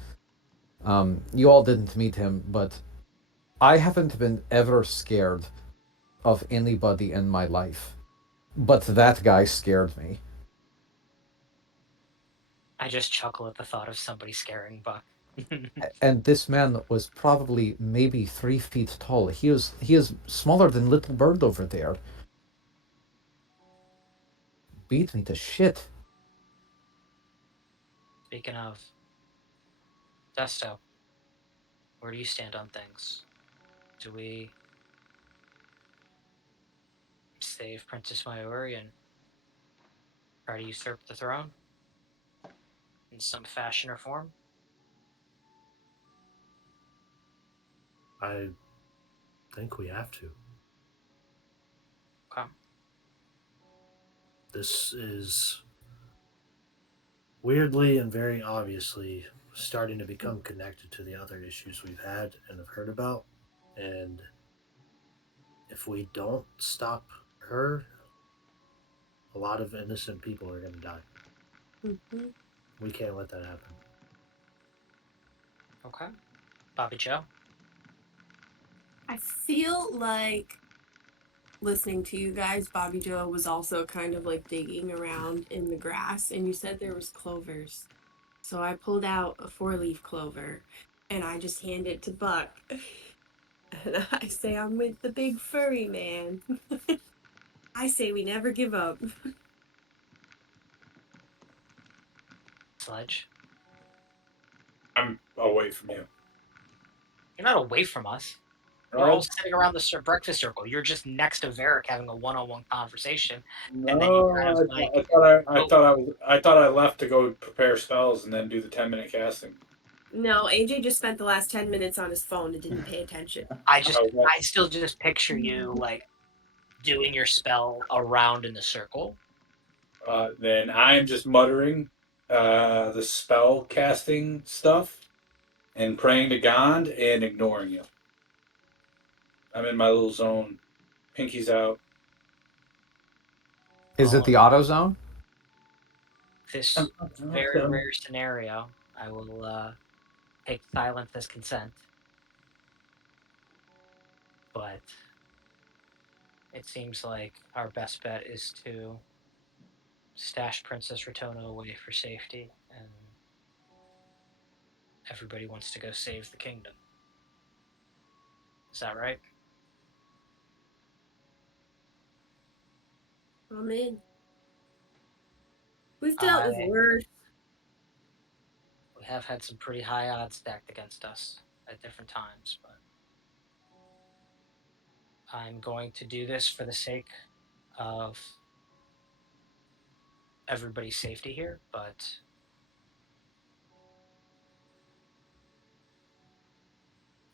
You all didn't meet him, but I haven't been ever scared of anybody in my life. But that guy scared me. I just chuckle at the thought of somebody scaring Buck. And this man was probably maybe 3 feet tall. He is smaller than Little Bird over there. Beat me to shit. Speaking of, Desto, where do you stand on things? Do we save Princess Maori and try to usurp the throne? in some fashion or form? I think we have to. Okay. This is weirdly and very obviously starting to become connected to the other issues we've had and have heard about. And if we don't stop her, a lot of innocent people are going to die. Mm-hmm. We can't let that happen. Okay. Bobby Joe? I feel like listening to you guys, Bobby Joe was also kind of like digging around in the grass, and you said there was clovers. So I pulled out a 4-leaf clover and I just hand it to Buck. And I say, I'm with the big furry man. I say we never give up. Sledge? I'm away from you. You're not away from us. We're all sitting around the breakfast circle. You're just next to Varric having a one-on-one conversation, and then you kind of No, like, I oh, thought I thought I left to go prepare spells and then do the 10-minute casting. No, AJ just spent the last 10 minutes on his phone and didn't pay attention. I Okay. still just picture you like doing your spell around in the circle. Then I am just muttering the spell casting stuff and praying to God and ignoring you. I'm in my little zone. Pinky's out. Is it Well, the auto zone? this very rare scenario, I will take silence as consent. But it seems like our best bet is to stash Princess Rotona away for safety, and everybody wants to go save the kingdom. Is that right? I'm in. We've dealt with I worse. We have had some pretty high odds stacked against us at different times, but I'm going to do this for the sake of everybody's safety here, but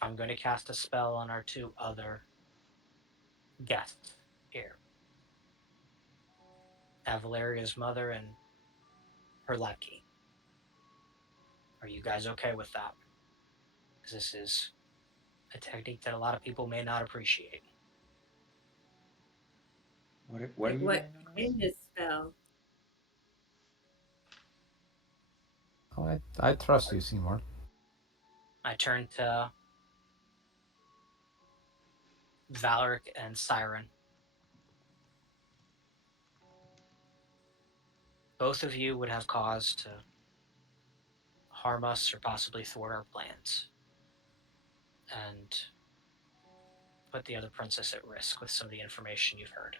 I'm going to cast a spell on our two other guests here. Avalaria's mother and her lackey. Are you guys okay with that? Because this is a technique that a lot of people may not appreciate. What are Like you what doing on us? kind of spell? Oh, I trust you, Seymour. I turn to Valeric and Siren. Both of you would have cause to harm us or possibly thwart our plans, and put the other princess at risk with some of the information you've heard.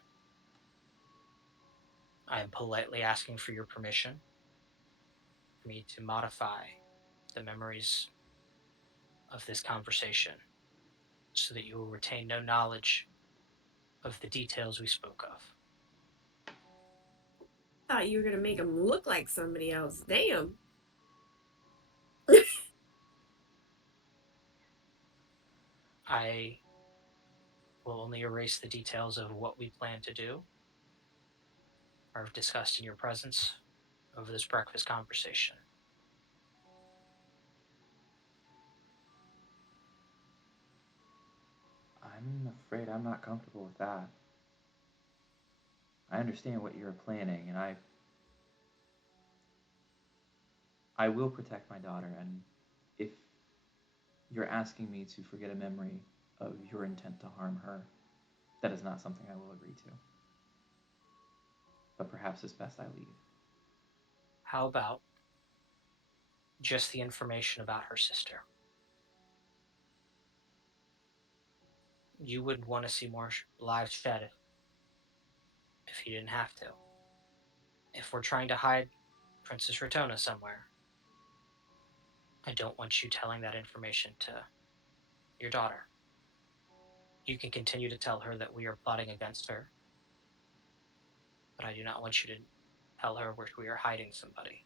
I am politely asking for your permission for me to modify the memories of this conversation so that you will retain no knowledge of the details we spoke of. Thought you were gonna make him look like somebody else. Damn. I will only erase the details of what we plan to do or have discussed in your presence over this breakfast conversation. I'm afraid I'm not comfortable with that. I understand what you're planning, and I will protect my daughter. And if you're asking me to forget a memory of your intent to harm her, that is not something I will agree to. But perhaps it's best I leave. How about just the information about her sister? You would want to see more lives shed if you didn't have to. If we're trying to hide Princess Rotona somewhere, I don't want you telling that information to your daughter. You can continue to tell her that we are plotting against her, but I do not want you to tell her where we are hiding somebody.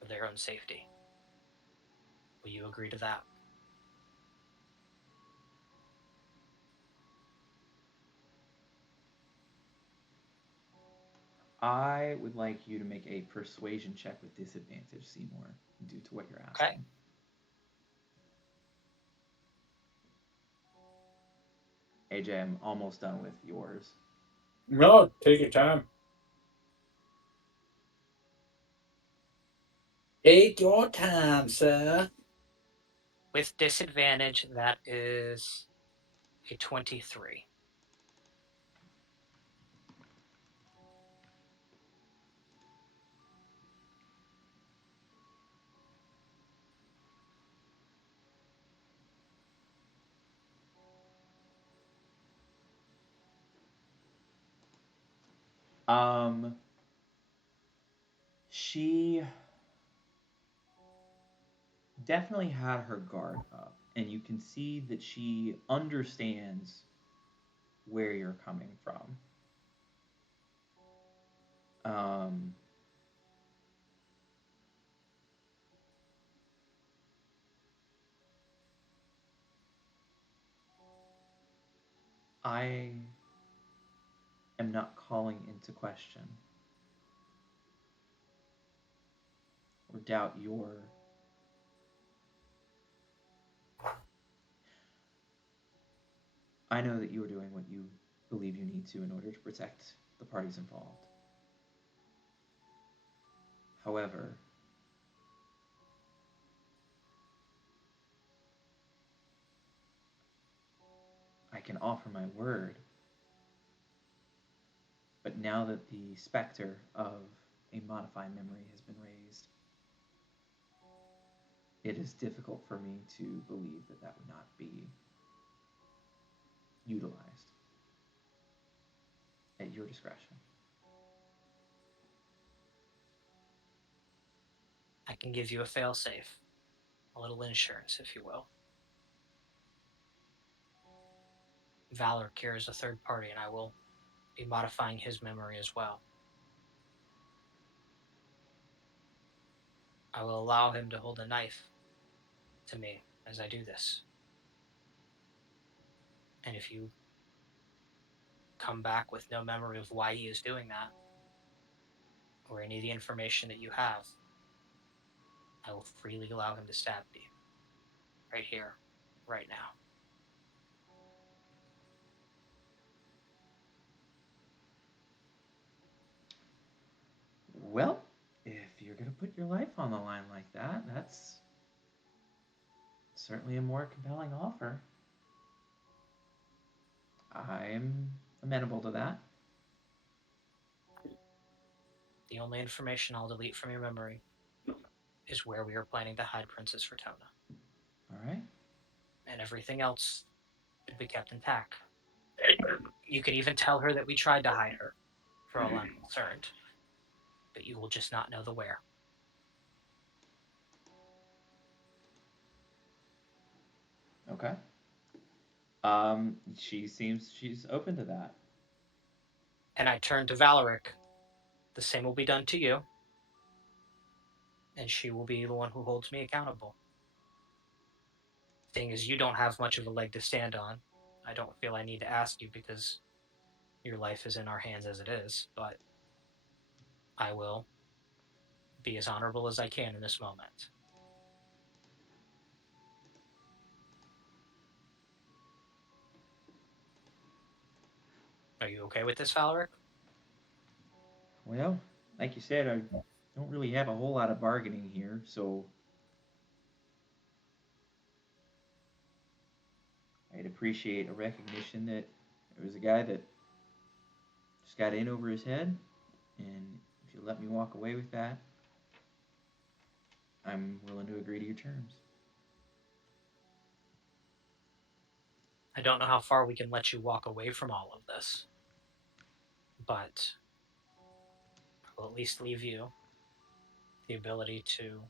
for their own safety. Will you agree to that? I would like you to make a persuasion check with disadvantage, Seymour, due to what you're asking. Okay. AJ, I'm almost done with yours. No, take your time. Take your time, sir. With disadvantage, that is a 23. She definitely had her guard up, and you can see that she understands where you're coming from. Um, I am not calling into question or doubt your I know that you are doing what you believe you need to in order to protect the parties involved. However, I can offer my word, but now that the specter of a modified memory has been raised, it is difficult for me to believe that that would not be utilized at your discretion. I can give you a failsafe, a little insurance, if you will. Valor is a third party, and I will be modifying his memory as well. I will allow him to hold a knife to me as I do this. And if you come back with no memory of why he is doing that, or any of the information that you have, I will freely allow him to stab you. Right here, right now. Well, if you're going to put your life on the line like that, that's certainly a more compelling offer. I'm amenable to that. The only information I'll delete from your memory is where we are planning to hide Princess Fortuna. All right. And everything else should be kept intact. You can even tell her that we tried to hide her, for all I'm concerned. But you will just not know the where. Okay. She seems she's open to that. And I turn to Valeric. The same will be done to you. And she will be the one who holds me accountable. Seeing as you don't have much of a leg to stand on, I don't feel I need to ask you because your life is in our hands as it is, but I will be as honorable as I can in this moment. Are you okay with this, Valeric? Well, like you said, I don't really have a whole lot of bargaining here, so I'd appreciate a recognition that there was a guy that just got in over his head, and if you let me walk away with that, I'm willing to agree to your terms. I don't know how far we can let you walk away from all of this, but I will at least leave you the ability to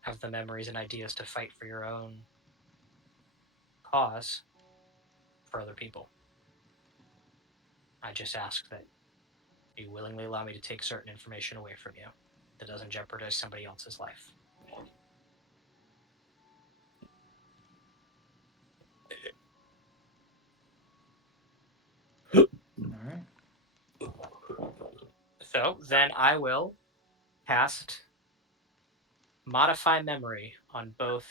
have the memories and ideas to fight for your own cause for other people. I just ask that you willingly allow me to take certain information away from you. that doesn't jeopardize somebody else's life. All right. So then I will cast Modify Memory on both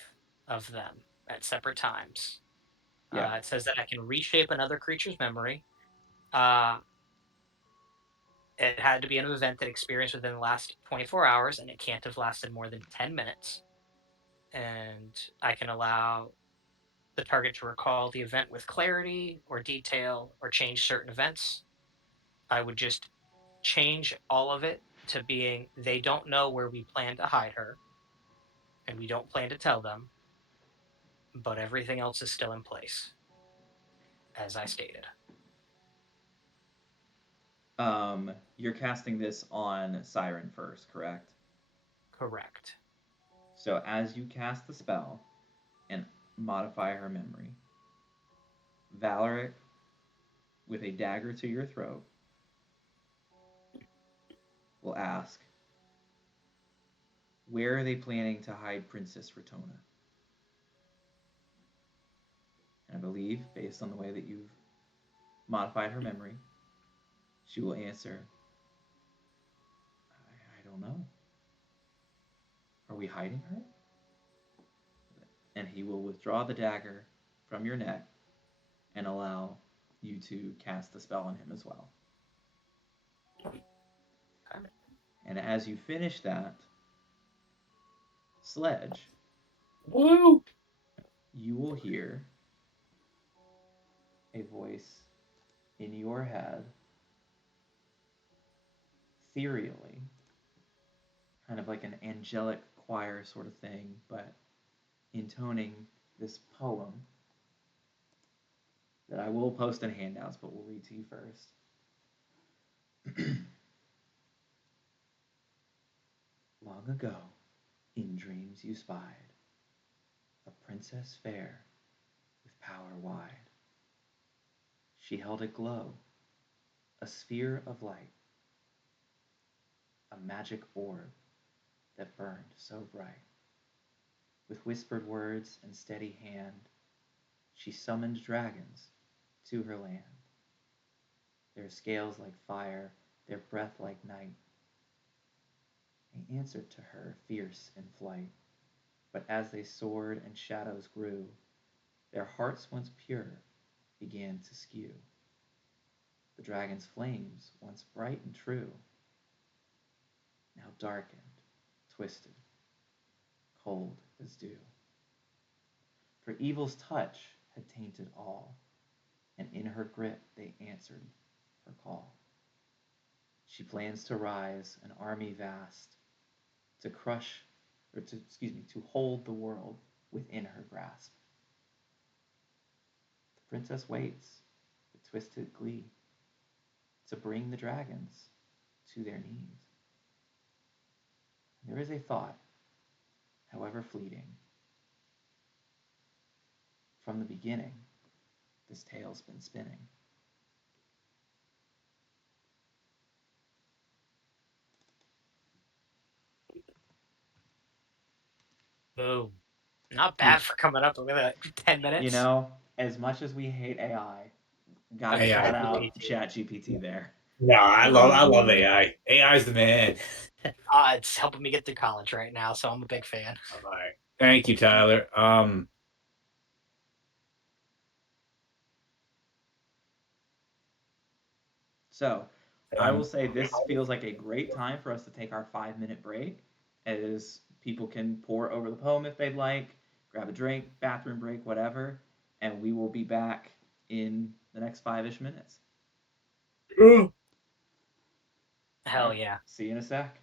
of them at separate times. Yeah. It says that I can reshape another creature's memory. Uh, it had to be an event that experienced within the last 24 hours, and it can't have lasted more than 10 minutes. And I can allow the target to recall the event with clarity or detail or change certain events. I would just change all of it to being they don't know where we plan to hide her, and we don't plan to tell them, but everything else is still in place, as I stated. You're casting this on Siren first, correct? Correct. So as you cast the spell and modify her memory, Valeric, with a dagger to your throat, will ask, where are they planning to hide Princess Ratona? And I believe, based on the way that you've modified her memory, she will answer, I don't know. Are we hiding her? And he will withdraw the dagger from your neck and allow you to cast the spell on him as well. And as you finish that, Sledge, Woo! you will hear a voice in your head, ethereally, kind of like an angelic choir sort of thing, but intoning this poem that I will post in handouts, but we'll read to you first. Long ago, in dreams you spied a princess fair with power wide. She held a glow, a sphere of light, a magic orb that burned so bright. With whispered words and steady hand, she summoned dragons to her land. Their scales like fire, their breath like night. They answered to her, fierce in flight. But as they soared and shadows grew, their hearts once pure began to skew. The dragon's flames, once bright and true, now darkened, twisted, cold as dew. For evil's touch had tainted all, and in her grip they answered her call. She plans to rise an army vast, to crush, or to, excuse me, to hold the world within her grasp. The princess waits with twisted glee to bring the dragons to their knees. There is a thought, however fleeting. From the beginning, this tale's been spinning. Boom. Not bad for coming up with 10 minutes. You know, as much as we hate AI, gotta AI. shout out ChatGPT there. No, I love AI. AI is the man. It's helping me get through college right now, so I'm a big fan. All right. Thank you, Tyler. So, I will say this feels like a great time for us to take our 5-minute break, as people can pour over the poem if they'd like, grab a drink, bathroom break, whatever, and we will be back in the next 5-ish minutes. Hell yeah. See you in a sec.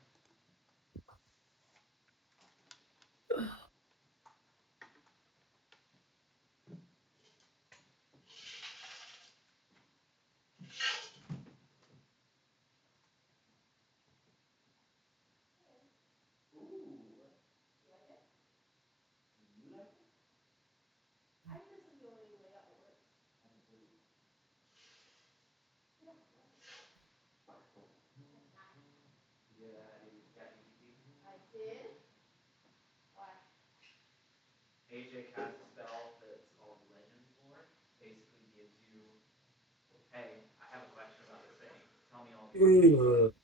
AJ cast a spell that's called Legends Lore. Basically gives you, hey, I have a question about this thing. Tell me all the information.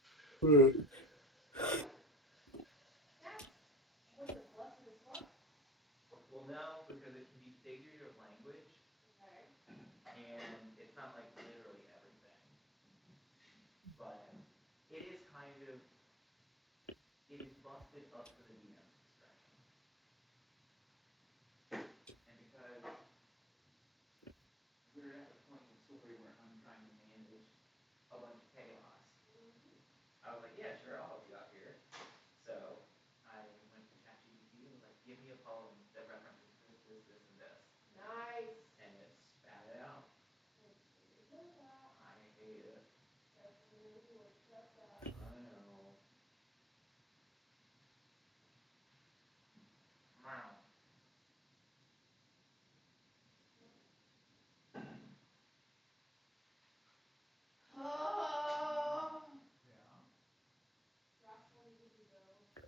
Well, no, because it can be figurative language, and it's not like literally everything, but it is kind of, it is busted up to the DM's discretion. And because we're at the point in the story where I'm trying to manage a bunch of chaos, I was like, yeah, sure, I'll help you out here. So I went to ChatGPT and was like, give me a poem that references this, this, this, and this. Nice. And it spat it out. I hate it. I know. Wow. Oh. Yeah. Josh told me he could go to like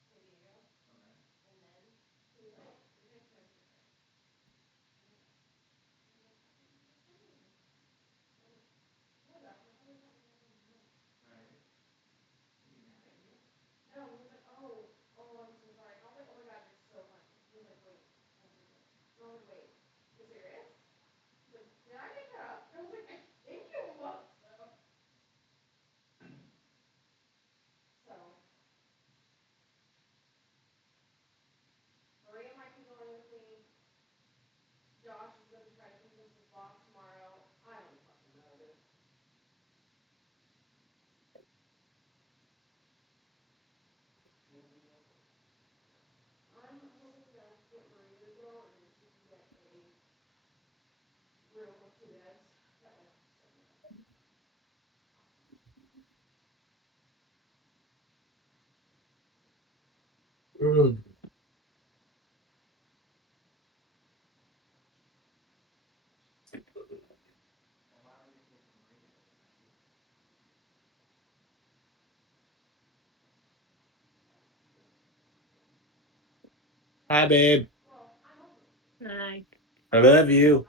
San Diego, Okay. and then he was like, "You're gonna come here, right?" And I was like, "I don't understand." And I'm like, "No, Josh, my father's not gonna let me know." Right. Is he mad at you? No, he was like, "Oh, oh, I'm so sorry." And I was like, "Oh my god, you're so funny." He was like, "Wait, I have a question." And I was like, "Wait, you're serious?" He's like, "Did I make that up?" And I was like, "I think you must have." So Maria might be going with me. Josh is gonna try to convince his boss tomorrow. I don't fucking know, dude. I'm hoping to get Maria to go, and then she can get a room with 2 beds. That way I can stay there. Well, why don't we take Maria tonight? Hi, babe. Well, I'm open. Hi. I love you,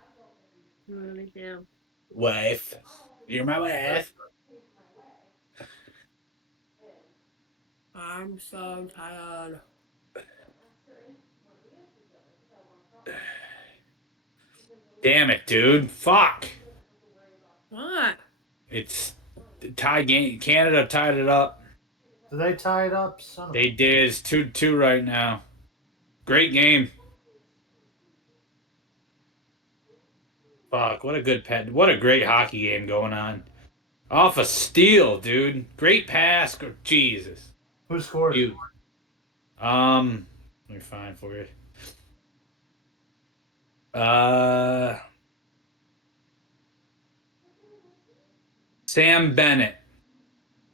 I don't know you. What do we do? wife. I'll open You're my wife. pay for my way. And I'm so tired. after Maria can go, because I want to talk to her. Because at least Damn it, dude. Fuck. she doesn't have to worry about What? It's the tie game. Canada tied it up. Did they tie it up? Son of They a. did. It's 2-2 right now. Great game. Fuck, what a good pet. What a great hockey game going on. Off a steal, dude. Great pass. Jesus. Who scored it? You. Let me find for you. Uh, Sam Bennett.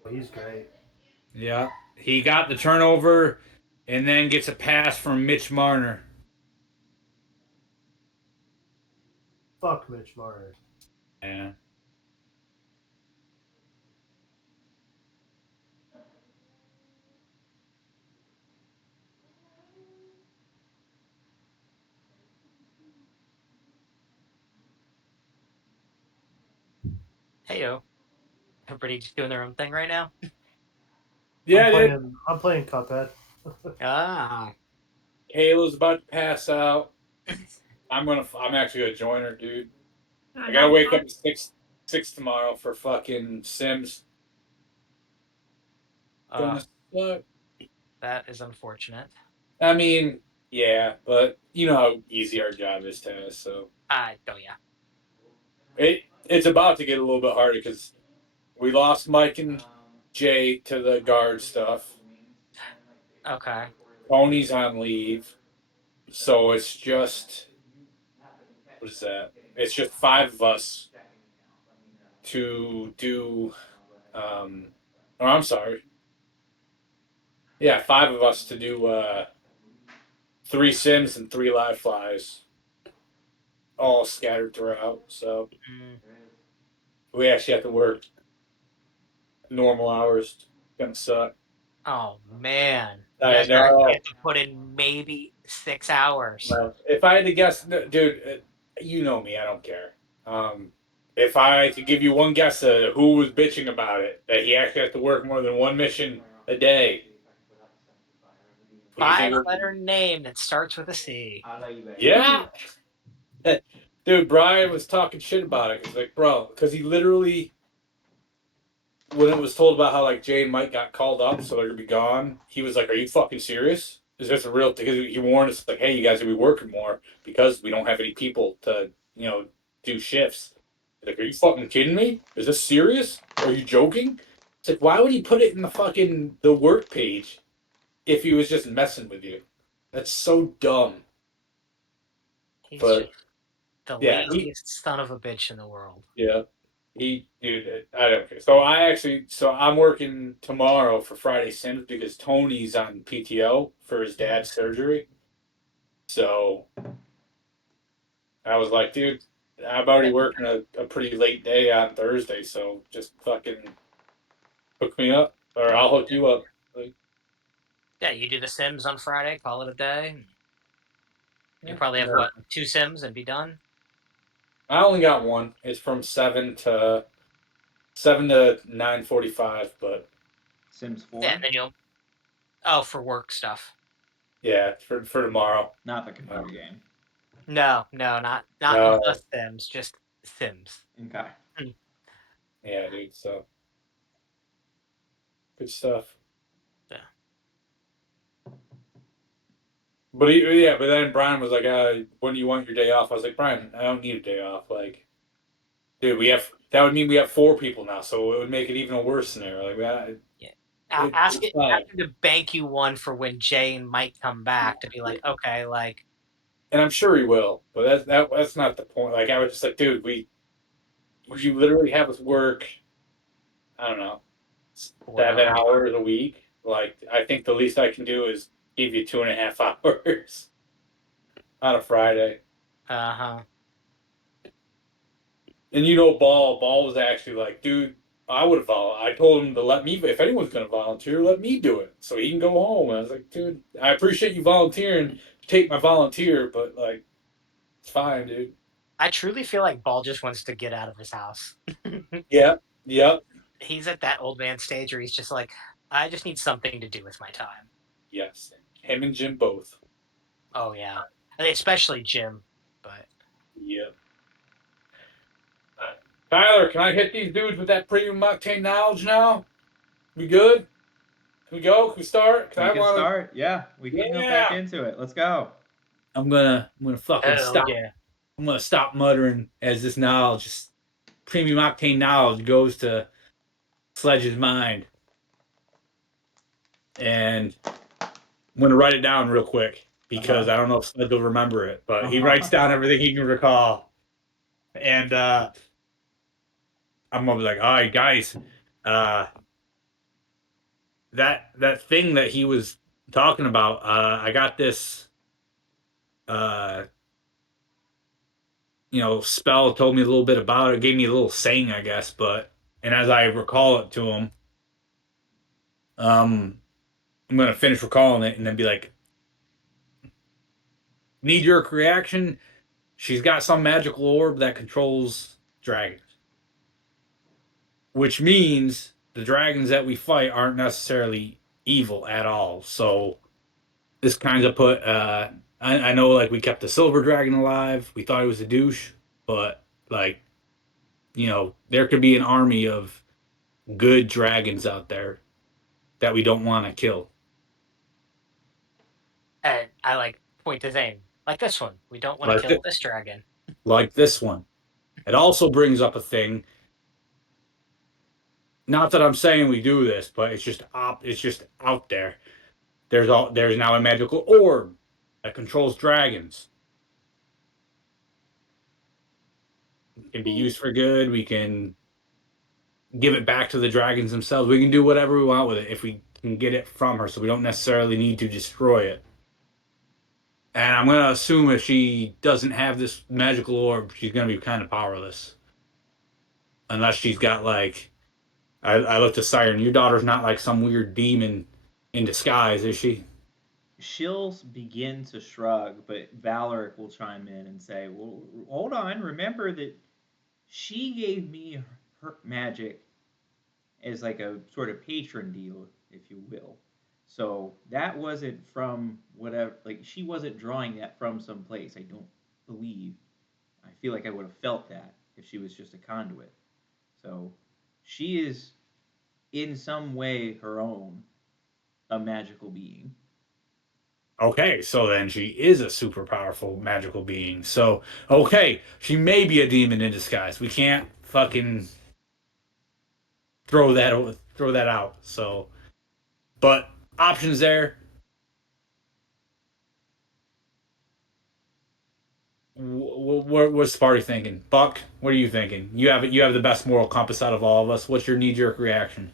Oh, he's great. Yeah. He got the turnover and then gets a pass from Mitch Marner. Fuck Mitch Marner. Yeah. Heyo. Everybody just doing their own thing right now? Yeah, dude. I'm playing Cuphead. Ah. Halo's about to pass out. I'm actually gonna join her, dude. I I gotta got wake up pop. at six tomorrow for fucking Sims. Uh, Gonna suck. that is unfortunate. I mean, yeah, but you know how easy our job is to us, so Oh yeah. it's about to get a little bit harder because we lost Mike and Jay to the guard stuff. Okay. Tony's on leave, so it's just what is that? It's just five of us to do. Um, or I'm sorry, yeah, five of us to do 3 Sims and 3 live flies, all scattered throughout. So Mm, we actually have to work normal hours. Gonna suck. Oh man, you I guys are actually know. have to put in maybe 6 hours. Well, if I had to guess, dude, you know me, I don't care. If I could give you one guess who was bitching about it, that he actually has to work more than one mission a day, who do you think? 5-letter name that starts with a C. Yeah, dude, Brian was talking shit about it. He's like, bro, because he literally, when it was told about how like Jay and Mike got called up, so they're gonna be gone, he was like, "Are you fucking serious? Is this a real?" Because he warned us like, "Hey, you guys will be working more because we don't have any people to, do shifts." Like, are you fucking kidding me? Is this serious? Are you joking? It's like, why would he put it in the work page if he was just messing with you? That's so dumb. He's just But the yeah, laziest son of a bitch in the world. yeah. Dude, I don't care. So I'm working tomorrow for Friday Sims because Tony's on PTO for his dad's surgery. So I was like, dude, I'm already working a pretty late day on Thursday, so just fucking hook me up, or I'll hook you up. Like, Yeah, you do the Sims on Friday, call it a day. You yeah, probably have no. what, 2 Sims and be done? I only got one. It's from 7 to 9:45, but Sims 4? Yeah, and then you'll oh, for work stuff. yeah, for tomorrow. Not the computer game. No, not No, the Sims, just Sims. Okay. yeah, dude. So good stuff. Yeah. But then Brian was like, "When do you want your day off?" I was like, "Brian, I don't need a day off. Like, dude, that would mean we have 4 people now, so it would make it even a worse scenario. Like, Yeah. it's Ask fine." him to bank you one for when Jane might come back to be like, okay, like And I'm sure he will, but that's not the point. Like, I was just like, dude, you literally have us work. I don't know, 4 hours. 7 hours a week. Like, I think the least I can do is give you 2.5 hours on a Friday. Uh-huh. And Ball was actually like, dude, I told him to let me, if anyone's going to volunteer, let me do it so he can go home. And I was like, dude, I appreciate you volunteering to take my volunteer, but like, it's fine, dude. I truly feel like Ball just wants to get out of his house. Yep, yep, He's at that old man stage where he's just like, I just need something to do with my time. yes. Him and Jim both. Oh yeah. Especially Jim. But Yep. Tyler, can I hit these dudes with that premium octane knowledge now? We good? Can we go? Can we start? Cause We I can want to. start. Yeah, we can go back Yeah. into it. Let's go. I'm gonna fucking hell stop. yeah. I'm gonna stop muttering as this knowledge, this premium octane knowledge, goes to Sledge's mind, and I'm gonna write it down real quick because Uh-huh. I don't know if Sledge will remember it, but he writes down everything he can recall, and I'm gonna be like, all right, guys, uh, that thing that he was talking about, I got this, uh, spell told me a little bit about it, gave me a little saying, I guess, but and as I recall it to him, um, I'm gonna finish recalling it and then be like, knee jerk reaction. She's got some magical orb that controls dragons, which means the dragons that we fight aren't necessarily evil at all. So this kind of put I know like we kept the silver dragon alive. We thought he was a douche, but like, there could be an army of good dragons out there that we don't want to kill. And I like point to Zane. Like this one. We don't want to Like kill th- this dragon. like this one. It also brings up a thing. Not that I'm saying we do this, but it's just out there. There's now a magical orb that controls dragons. It can be used for good. We can give it back to the dragons themselves. We can do whatever we want with it if we can get it from her, so we don't necessarily need to destroy it. And I'm gonna assume if she doesn't have this magical orb, she's gonna be kind of powerless. Unless she's got like I looked at Siren, your daughter's not like some weird demon in disguise, is she? She'll begin to shrug, but Valoric will chime in and say, "Well, hold on. Remember that she gave me her magic as like a sort of patron deal, if you will. So that wasn't from whatever. Like she wasn't drawing that from some place. I don't believe. I feel like I would have felt that if she was just a conduit. So she is in some way her own a magical being. Okay, so then she is a super powerful magical being. So, okay, she may be a demon in disguise. We can't fucking throw that out. So, but options there. What's Sparty thinking? Buck, what are you thinking? You have the best moral compass out of all of us. What's your knee jerk reaction?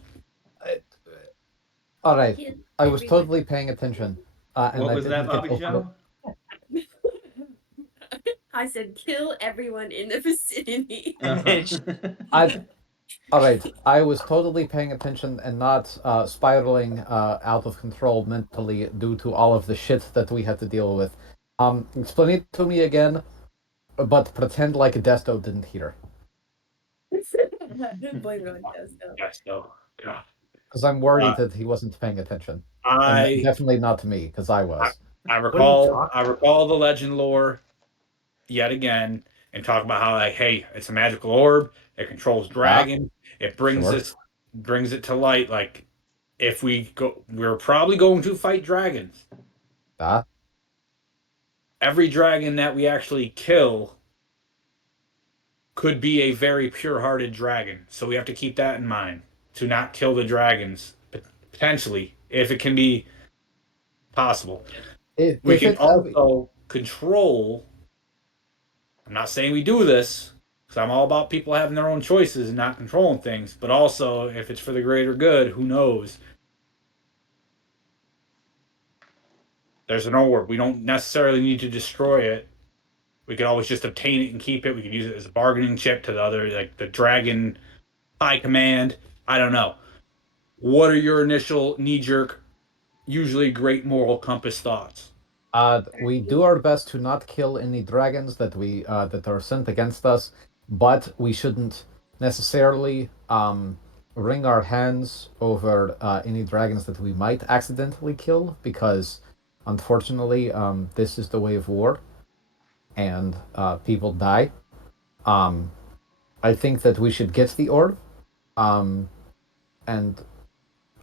All right, Kill I was everyone. totally paying attention, and What I was that, didn't get Bobby over. Joe? I said kill everyone in the vicinity. I All right, I was totally paying attention and not spiraling out of control mentally due to all of the shit that we had to deal with. Explain it to me again, but pretend like Desto didn't hear, Blame it on Desto. Yes, no. God. because I'm worried Uh, that he wasn't paying attention, and I definitely not to me, because I I was. What are you talking? I recall the legend lore yet again and talk about how like, hey, it's a magical orb, it controls Ah, dragon, it sure. brings it to light. Like if we go we're probably going to fight dragons. Ah, Every dragon that we actually kill could be a very pure-hearted dragon. So we have to keep that in mind to not kill the dragons potentially if it can be possible. We if can it can be, also control. I'm not saying we do this because I'm all about people having their own choices and not controlling things, but also if it's for the greater good, who knows? There's an orb. We don't necessarily need to destroy it. We could always just obtain it and keep it. We could use it as a bargaining chip to the other, like the dragon high command. I don't know. What are your initial knee jerk, usually great moral compass thoughts? we do our best to not kill any dragons that are sent against us, but we shouldn't necessarily wring our hands over any dragons that we might accidentally kill, because unfortunately, this is the way of war, and people die. Um, I think that we should get the orb, um, and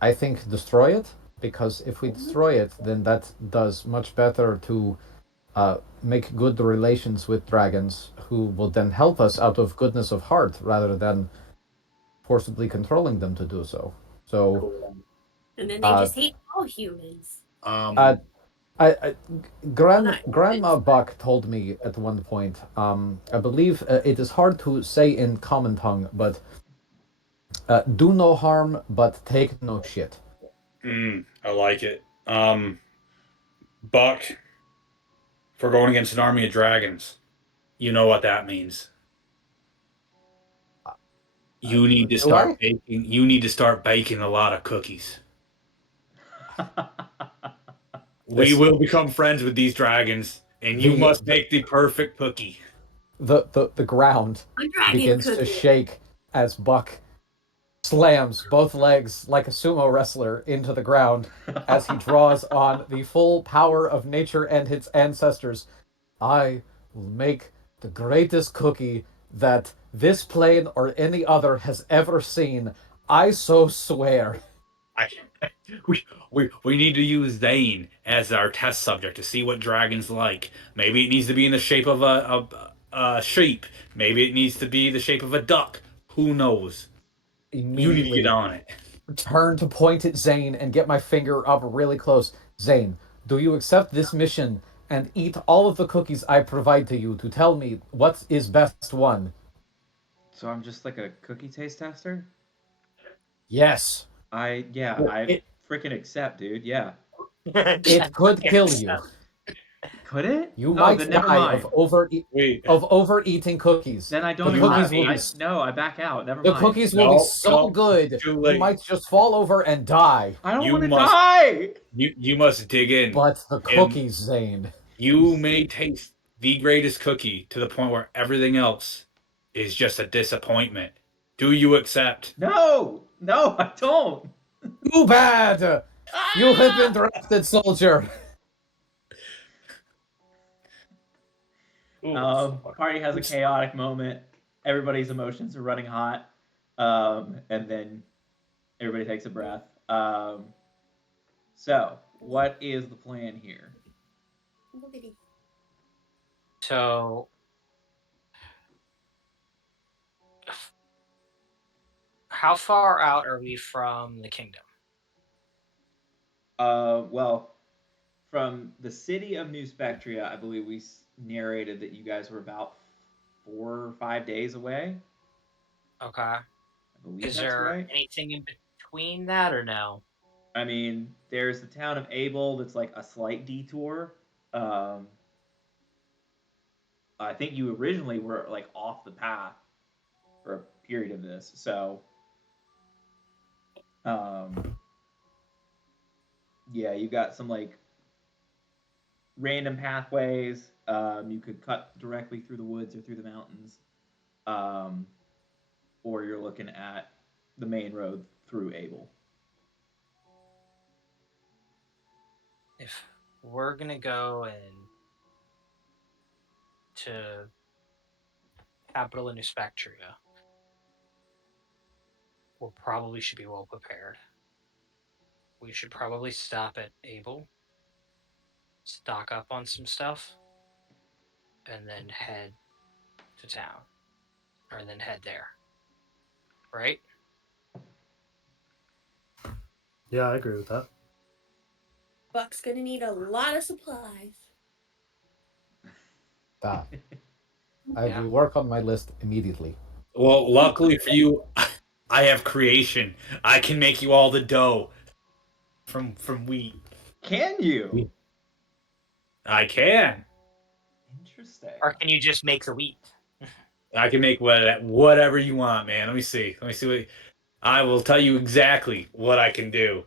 I think destroy it, because if we destroy it, then that does much better to make good relations with dragons, who will then help us out of goodness of heart rather than forcibly controlling them to do so. So, And then they uh, just hate all humans. uh, Um, I Well, not Grandma humans. Buck told me at one point. I believe it is hard to say in common tongue, but do no harm, but take no shit. I like it. Buck, if we're going against an army of dragons, you know what that means. Uh, You need to do start I? baking. You need to start baking a lot of cookies. We This will become friends with these dragons, and you the must make the perfect cookie. the ground A dragon begins to cookie. shake as Buck slams both legs like a sumo wrestler into the ground as he draws on the full power of nature and its ancestors. I will make the greatest cookie that this plane or any other has ever seen. I so swear. I, we need to use Zane as our test subject to see what dragons like. Maybe it needs to be in the shape of a sheep. Maybe it needs to be the shape of a duck. Who knows? You need to get Immediately on it. turn to point at Zane and get my finger up really close. Zane, do you accept this mission and eat all of the cookies I provide to you to tell me what is best one? So I'm just like a cookie taste tester? Yes. I It freaking accept, dude. Yeah. it could kill you. Could it? You Oh, might then never die mind. Wait. of overeating cookies. Then I The don't cookies accept. will be No, I back out. Never the mind. cookies will be No, so no, good too you late. might just fall over and die. I don't You want to must- die. You must dig in. But the cookies, Zane. You may taste the greatest cookie to the point where everything else is just a disappointment. Do you accept? No, I don't. Too bad. You have been Ah! drafted, soldier. Ooh, Party has a chaotic moment. Everybody's emotions are running hot, and then everybody takes a breath. So, what is the plan here? So, how far out are we from the kingdom? Well, from the city of New Spectria, I believe we narrated that you guys were about 4 or 5 days away. Okay. I believe Is that's there right. anything in between that or no? I mean, there's the town of Abel that's like a slight detour. Um, I think you originally were like off the path for a period of this, so um, yeah, you got some like random pathways. You could cut directly through the woods or through the mountains, um, or you're looking at the main road through Abel. If we're gonna go and to capital in New Spectria, we probably should be well prepared. We should probably stop at Able, stock up on some stuff, and then head to town. Or then head there. Right? Yeah, I agree with that. Buck's gonna need a lot of supplies. I Yeah. will work on my list immediately. Well, luckily for you, I have creation. I can make you all the dough from wheat. Can you? I can. Interesting. Or can you just make the wheat? I can make whatever you want, man. Let me see. What I will tell you exactly what I can do.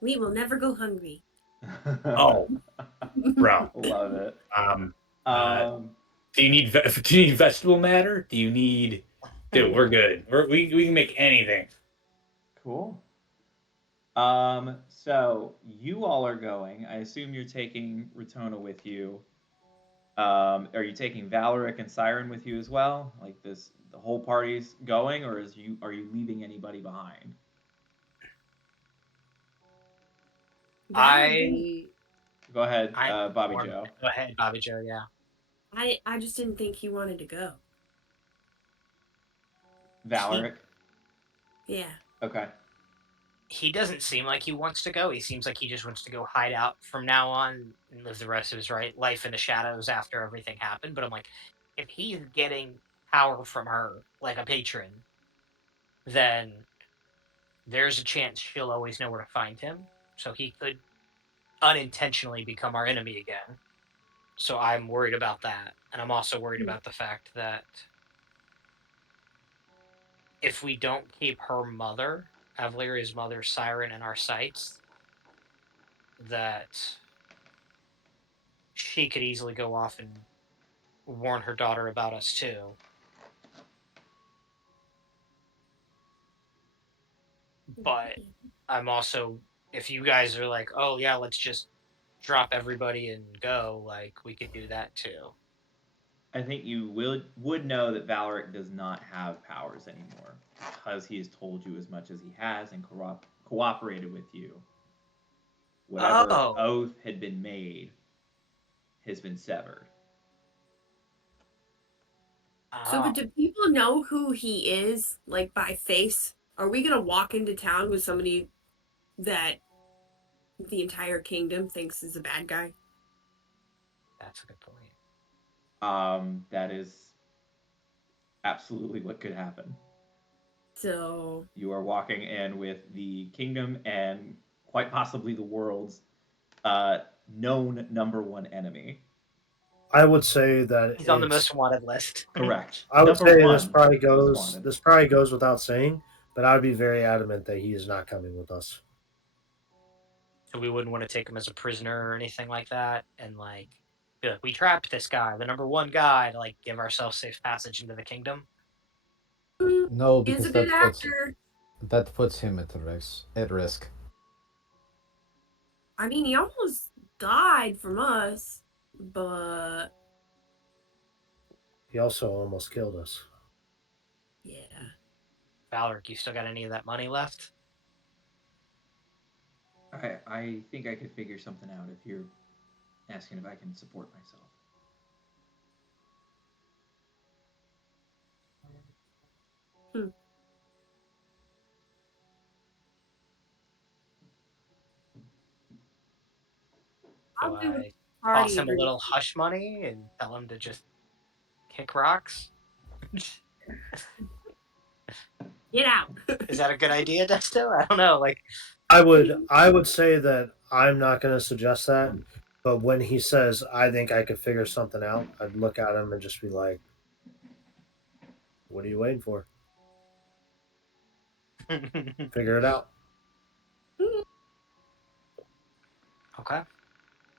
We will never go hungry. Oh, bro. Love it. Do you need do you need vegetable matter? Do you need? Dude, we're good. We can make anything. Cool. So you all are going. I assume you're taking Ratona with you. Are you taking Valeric and Siren with you as well? Like this, the whole party's going, or are you leaving anybody behind? I Go ahead, I'm Bobby more- Joe. Go ahead, Bobby Joe, yeah. I just didn't think he wanted to go. Valeric. Yeah. Okay. He doesn't seem like he wants to go. He seems like he just wants to go hide out from now on and live the rest of his life in the shadows after everything happened. But I'm like, if he's getting power from her like a patron, then there's a chance she'll always know where to find him. So he could unintentionally become our enemy again. So I'm worried about that. And I'm also worried about the fact that if we don't keep her mother, Avaleria's mother, Siren, in our sights, that she could easily go off and warn her daughter about us too. But I'm also, if you guys are like, oh yeah, let's just drop everybody and go, like we could do that too. I think you would know that Valeric does not have powers anymore because he has told you as much as he has and cooperated with you. Whatever Oh. oath had been made has been severed. So, but do people know who he is, like by face? Are we gonna walk into town with somebody that the entire kingdom thinks is a bad guy? That's a good point. That is absolutely what could happen. So You are walking in with the kingdom and quite possibly the world's known number one enemy. I would say that He's on the it's. most wanted list. Correct. I would Number say one this probably most goes. wanted. This probably goes without saying, but I would be very adamant that he is not coming with us. So we wouldn't want to take him as a prisoner or anything like that, and like be like, we trapped this guy, the number one guy, to like give ourselves safe passage into the kingdom. No, He's a because good actor. that puts him at risk. At risk. I mean, he almost died from us, but He also almost killed us. yeah. Valeric, you still got any of that money left? I think I could figure something out if you're asking if I can support myself. Hmm. Do I'll do what I toss party him a agrees. little hush money and tell him to just kick rocks? Get out. Is that a good idea, Desto? I don't know. Like, I would say that I'm not going to suggest that, but when he says I think I could figure something out, I'd look at him and just be like, "What are you waiting for? Figure it out." okay.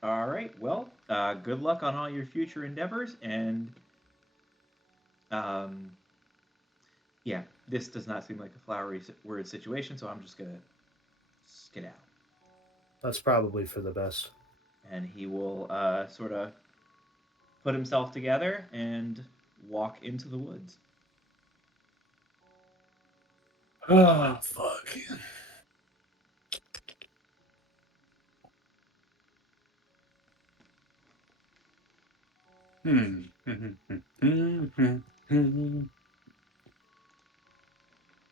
All right. Well, good luck on all your future endeavors, and um, yeah, this does not seem like a flowery word situation, so I'm just gonna skedaddle. That's probably for the best. And he will sort of put himself together and walk into the woods. Oh fuck. Hmm.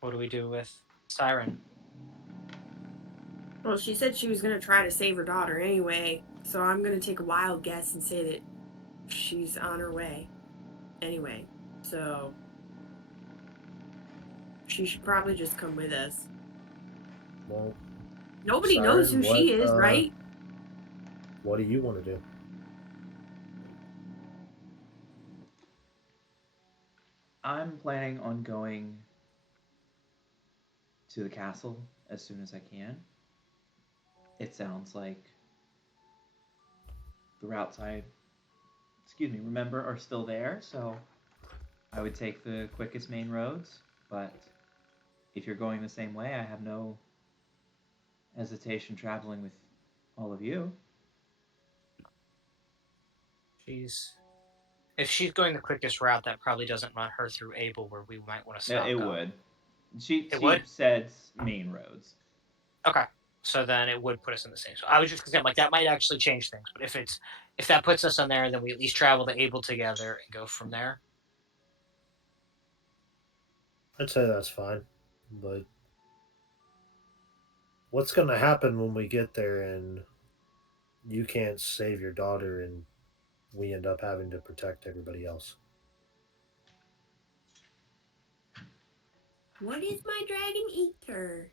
What do we do with Siren? Well, she said she was going to try to save her daughter anyway, so I'm going to take a wild guess and say that she's on her way anyway. So she should probably just come with us. Well, Nobody knows Siren, who she is, right? what do you want to do? I'm planning on going to the castle as soon as I can. It sounds like the route side, remember, are still there, so I would take the quickest main roads, but if you're going the same way, I have no hesitation traveling with all of you. If she's going the quickest route, that probably doesn't run her through Able, where we might want to stop. It would. She It would? said main roads. Okay. So then it would put us in the same. So I was just gonna say, like, that might actually change things. But if that puts us on there, then we at least travel to Able together and go from there. I'd say that's fine, but what's going to happen when we get there and you can't save your daughter and we end up having to protect everybody else? What is my dragon eater?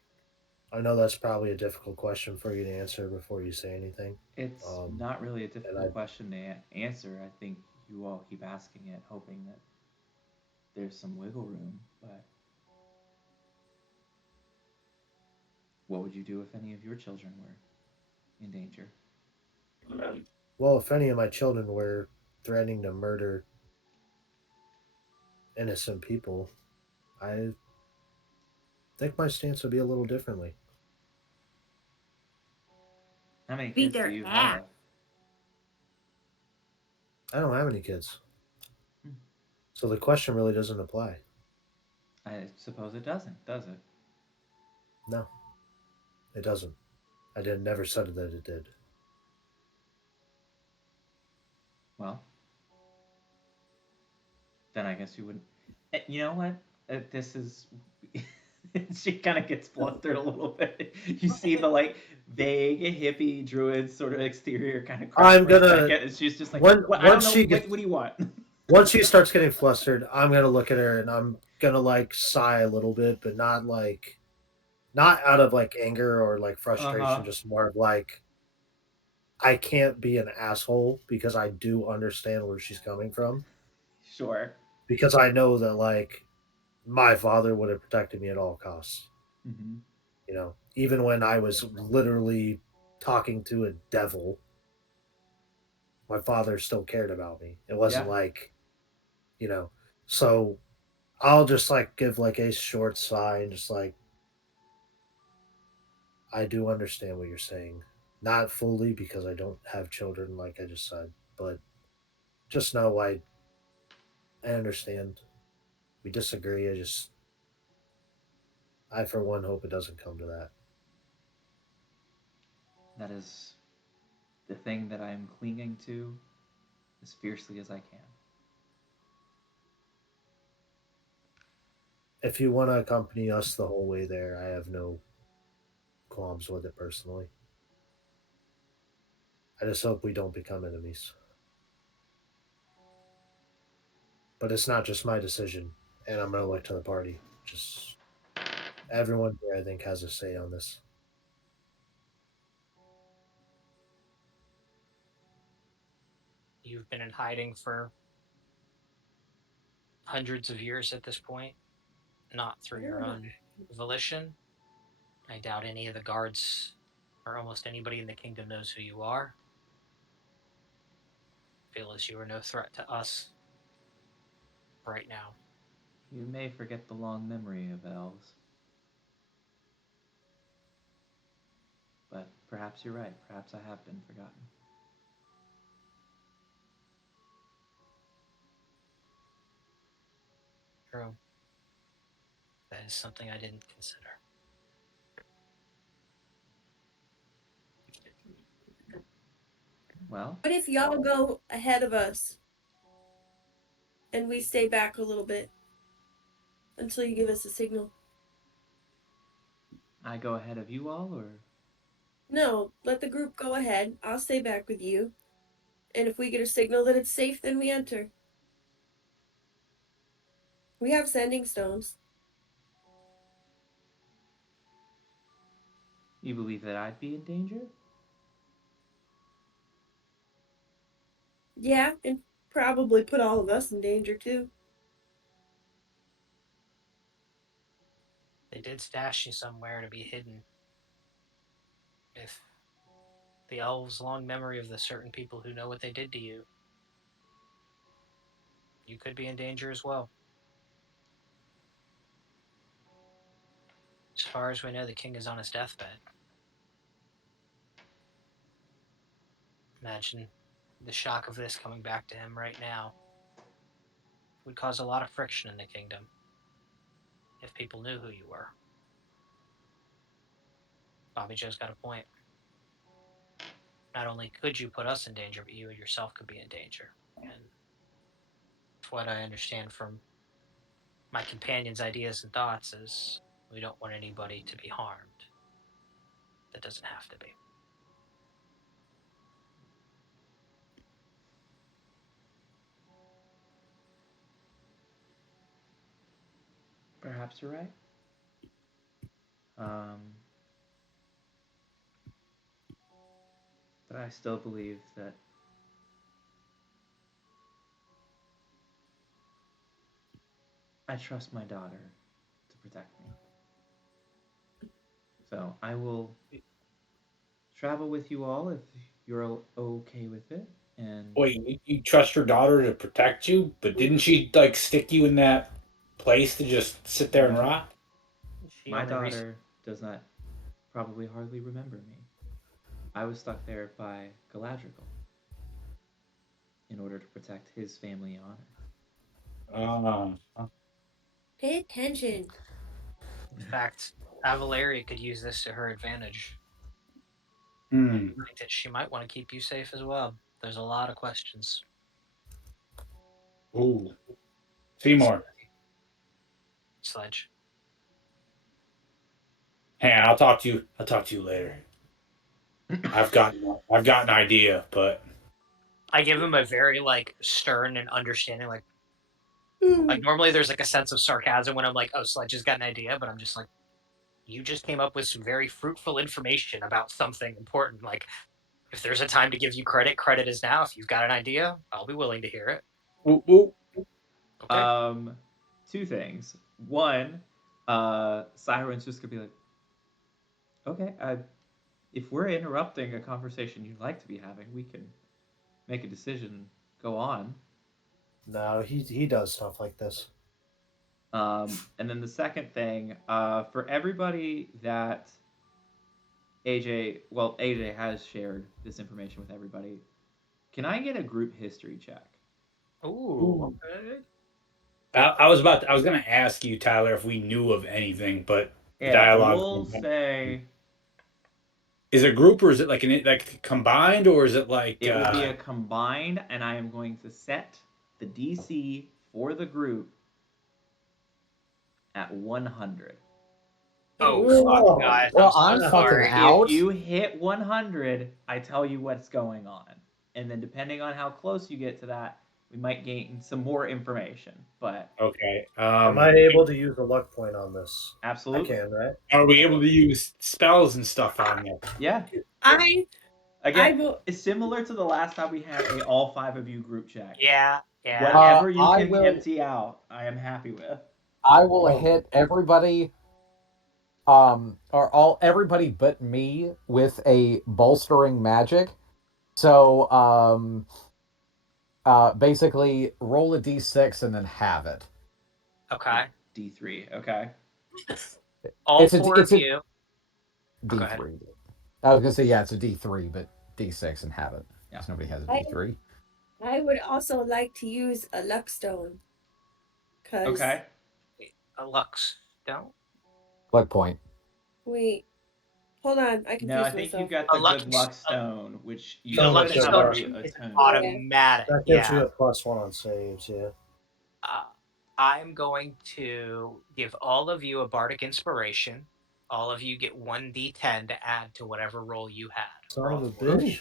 I know that's probably a difficult question for you to answer before you say anything. It's Um, not really a and difficult question to answer. I think you all keep asking it, hoping that there's some wiggle room. But what would you do if any of your children were in danger? well, if any of my children were threatening to murder innocent people, I think my stance would be a little differently. How many Beat kids do their you ass. have? I don't have any kids, Hmm. so the question really doesn't apply. I suppose it doesn't, does it? No, it doesn't. I did never said that it did. Well, then I guess you wouldn't. You know what? This is. She kind of gets flustered a little bit. You see the like vague hippie druid sort of exterior kind of crack I'm for a gonna second, and she's just like, when "What? I don't once know. she gets What do you want?" once she starts getting flustered, I'm gonna look at her and I'm gonna like sigh a little bit, but not out of like anger or like Uh frustration, huh. just more of like I can't be an asshole because I do understand where she's coming from. Sure. Because I know that like my father would have protected me at all costs. Mm-hmm. You know, even when I was literally talking to a devil, my father still cared about me. It wasn't Yeah. like, you know, so I'll just like give like a short sigh and just like, I do understand what you're saying. Not fully because I don't have children, like I just said, but just know I understand. We disagree. I for one hope it doesn't come to that. That is the thing that I am clinging to as fiercely as I can. If you want to accompany us the whole way there, I have no qualms with it personally. I just hope we don't become enemies. But it's not just my decision, and I'm gonna look to the party. Just everyone here, I think, has a say on this. You've been in hiding for hundreds of years at this point, not through your own volition. I doubt any of the guards or almost anybody in the kingdom knows who you are. Feel as you are no threat to us right now. You may forget the long memory of elves. But perhaps you're right. Perhaps I have been forgotten. True. That is something I didn't consider. Well, What if y'all go ahead of us and we stay back a little bit until you give us a signal? I go ahead of you all, or No, let the group go ahead. I'll stay back with you. And if we get a signal that it's safe, then we enter. We have sending stones. you believe that I'd be in danger? Yeah, and probably put all of us in danger too. They did stash you somewhere to be hidden. If the elves' long memory of the certain people who know what they did to you, you could be in danger as well. As far as we know, the king is on his deathbed. Imagine the shock of this coming back to him right now would cause a lot of friction in the kingdom if people knew who you were. Bobby Joe's got a point. Not only could you put us in danger, but you yourself could be in danger. And what I understand from my companion's ideas and thoughts is we don't want anybody to be harmed. That doesn't have to be. Perhaps you're right. Um, but I still believe that I trust my daughter to protect me. So I will travel with you all if you're okay with it. And Wait, you trust your daughter to protect you, but didn't she like stick you in that place to just sit there and rot? She my only daughter does not probably hardly remember me. I was stuck there by Galadriel in order to protect his family honor. Pay attention. in fact, Avalaria could use this to her advantage. Hmm. I think that she might want to keep you safe as well. There's a lot of questions. Ooh. Seymour. Sledge. Hey, I'll talk to you later. I've got an idea, but I give him a very like stern and understanding, like normally there's like a sense of sarcasm when I'm like, oh, Sledge has got an idea, but I'm just like, you just came up with some very fruitful information about something important. Like, If there's a time to give you credit, credit is now. If you've got an idea, I'll be willing to hear it. Whoop, whoop. Okay. Two things. One, Siren's just gonna be like, okay, if we're interrupting a conversation you'd like to be having, we can make a decision, go on. No, he does stuff like this. And then the second thing, for everybody that AJ has shared this information with everybody. Can I get a group history check? Ooh. Okay. I was gonna ask you, Tyler, if we knew of anything, but the Yeah, dialogue. we'll say Is it a group or is it like combined or is it like? it will be a combined, and I am going to set the DC for the group at 100. Oh Whoa. fuck, guys! Well, I'm I'm so fucking sorry. out. If you hit 100, I tell you what's going on, and then depending on how close you get to that, we might gain some more information. But Okay. Am I able to use a luck point on this? absolutely, I can, right? Are we able to use spells and stuff on there? yeah. I Again, will. it's similar to the last time we had a all 5 of you group check. Yeah. Whatever you I can will- empty out, I am happy with. I will Oh. hit everybody, everybody but me with a bolstering magic. So, basically, roll a d6 and then have it. Okay. D3, okay. All It's a- four it's of a- you. Go ahead. D3. I was gonna say yeah, it's a D3, but D6 and have it. Yeah. Because nobody has a I- D3. I would also like to use a luck stone. Cause Okay. A Lux. Don't. Luck point. wait, hold on, I No, I confused think myself. you've got A the luck- good luck stone, which you The Sounds Lux like should a Stone bar. already is attuned. automatic. That gives Yeah. you a +1 on saves, yeah. I'm going to give all of you a bardic inspiration. All of you get 1d10 to add to whatever roll you had. Son for of all a four of you.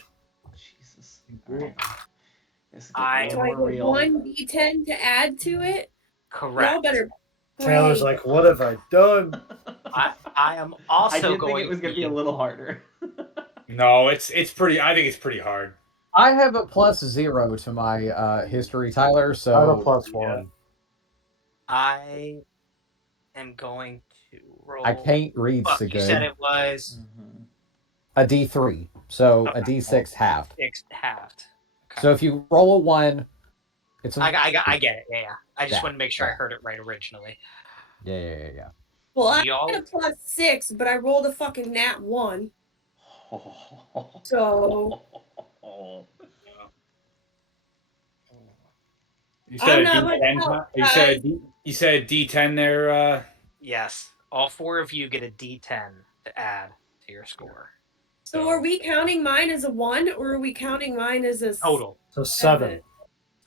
bitch. Jesus. All right. This is I- getting a So little I more get real. 1d10 to add to it. Correct. Y'all better. Taylor's pray. like, what have I done? I am I also did think going it was going to be a little harder. No, it's pretty. I think it's pretty hard. I have a +0 to my history, Tyler. So I have a +1. I am going to roll. I can't read Fuck, so you said good. it was A D3. So Okay. a D6 halved. 6 halved. Okay. So if you roll a 1, it's a I get it. Yeah. I just Yeah, wanted to make sure I yeah. heard it right originally. Yeah. Well, I Y'all- had a +6, but I rolled a fucking nat 1. So You I'm said a not much D10. help, You said D10 there. Yes. All four of you get a d10 to add to your score. So are we counting mine as a 1 or are we counting mine as a Total. So 7.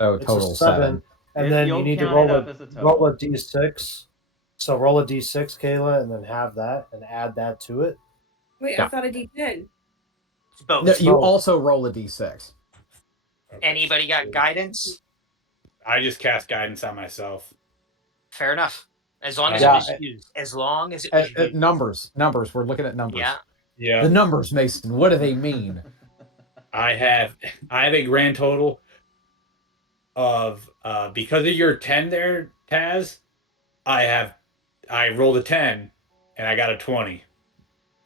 So It's total a 7. And then You'll you need to count roll it up as a total. roll a d6. So roll a d6, Kayla, and then have that and add that to it. Wait, Yeah. I thought a d10. It's both. No, you both. also roll a D6. Anybody got guidance? I just cast guidance on myself. Fair enough. As long as Yeah. it was used. As long as it was used. Numbers. We're looking at numbers. Yeah. Yeah. The numbers, Mason. What do they mean? I have a grand total of because of your 10 there, Taz. I rolled a 10 and I got a 20.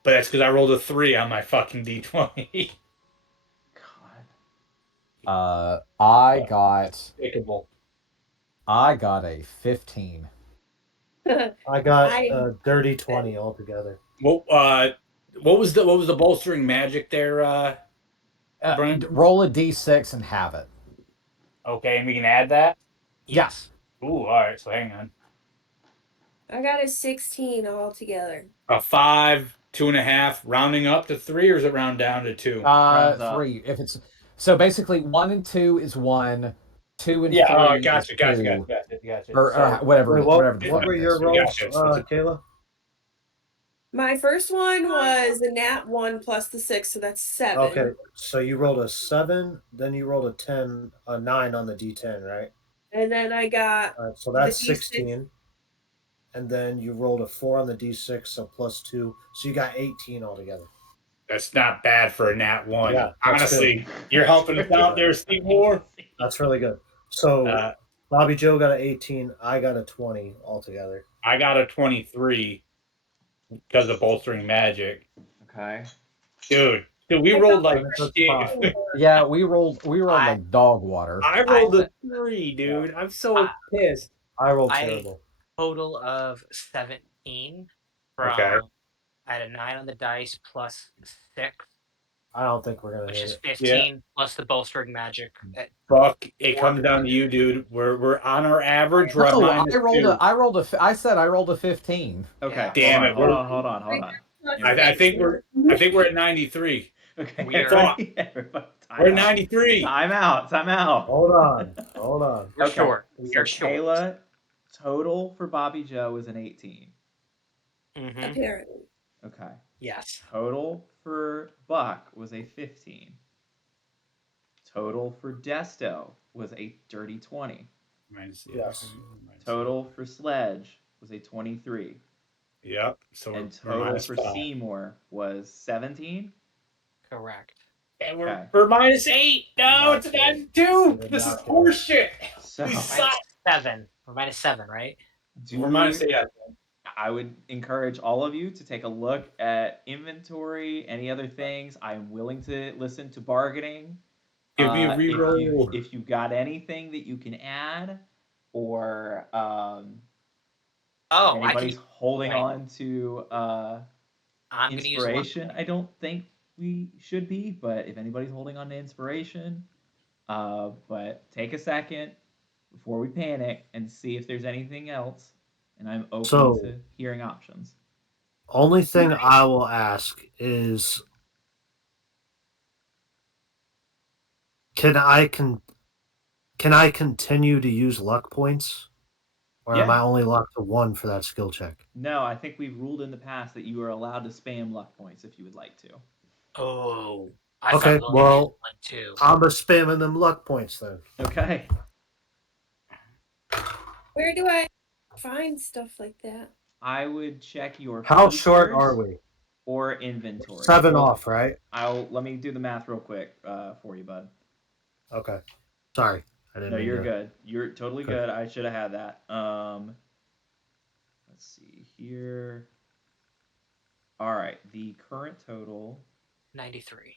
But that's because I rolled a 3 on my fucking D20. God. I got Despicable. a 15. I got I- a dirty 20 altogether. Well, what was the bolstering magic there? Brian? Roll a D6 and have it. Okay, and we can add that. Yes. Ooh, all right. So hang on. I got a 16 altogether. A 5, 2.5, rounding up to 3, or is it round down to 2? Rounds up. 3. If it's so, basically 1 and 2 is 1. 2 and 3 Yeah. is Gotcha. 2. Gotcha. Or So, whatever. Wait, whatever the what fuck were it your is. rolls, Gotcha. Kayla? My first one was a nat 1 plus the 6, so that's 7. Okay, so you rolled a 7, then you rolled a 9 on the d10, right? And then I got All right, so that's D6. 16. And then you rolled a 4 on the d6, so +2. So you got 18 altogether. That's not bad for a nat 1. Yeah, that's Honestly, you're helping us out there, Seymour. That's really good. So Uh, Bobby Joe got an 18. I got a 20 altogether. I got a 23 because of bolstering magic. Okay. Dude, we I rolled thought like That's shit. fine. Yeah, we rolled I- like dog water. I rolled a 3, dude. I'm so pissed. I rolled I- terrible. Total of 17 Okay. from I had a 9 on the dice plus 6, I don't think we're gonna which hit is it. 15 plus the bolstering magic. Fuck, it comes down to you, dude. We're on our average. We're at No, minus 2. I said I rolled a 15. Okay. Yeah. Damn it, Hold on. I think we're at 93. Okay. We are- Everybody, We're at 93. Time out. Hold on. We're Okay. short. So We're short. Kayla, total for Bobby Joe is an 18. Mhm. Apparently. Okay. Yes. Total for Buck was a 15. Total for Desto was a dirty 20. Minus, Yes. Total for Sledge was a 23. Yep. So And we're total minus for 5. Seymour was 17. Correct. And Okay. we're minus 8. No, Not it's a good. 92. We're This is not good. horseshit. So We Minus suck. 7. We're minus 7, right? We're minus 8. I would encourage all of you to take a look at inventory, any other things. I'm willing to listen to bargaining. Give me a reroll. If you've got anything that you can add, or Oh, anybody's holding right. on to I'm going to use one. inspiration, I don't think we should be, but if anybody's holding on to inspiration, but take a second before we panic and see if there's anything else. And I'm open So- to hearing options. Only thing I will ask is, can I continue to use luck points, or am Yeah. I only locked to 1 for that skill check? No, I think we've ruled in the past that you are allowed to spam luck points if you would like to. Oh. I Okay, thought well- one too. I'm just spamming them luck points then. Okay. Where do I find stuff like that? I would check your How short features are we? or inventory. 7 Well, off, right? let me do the math real quick for you, bud. Okay. Sorry, I didn't. No, mean you're to- good. You're totally Okay. good. I should have had that. Let's see here. All right, the current total 93.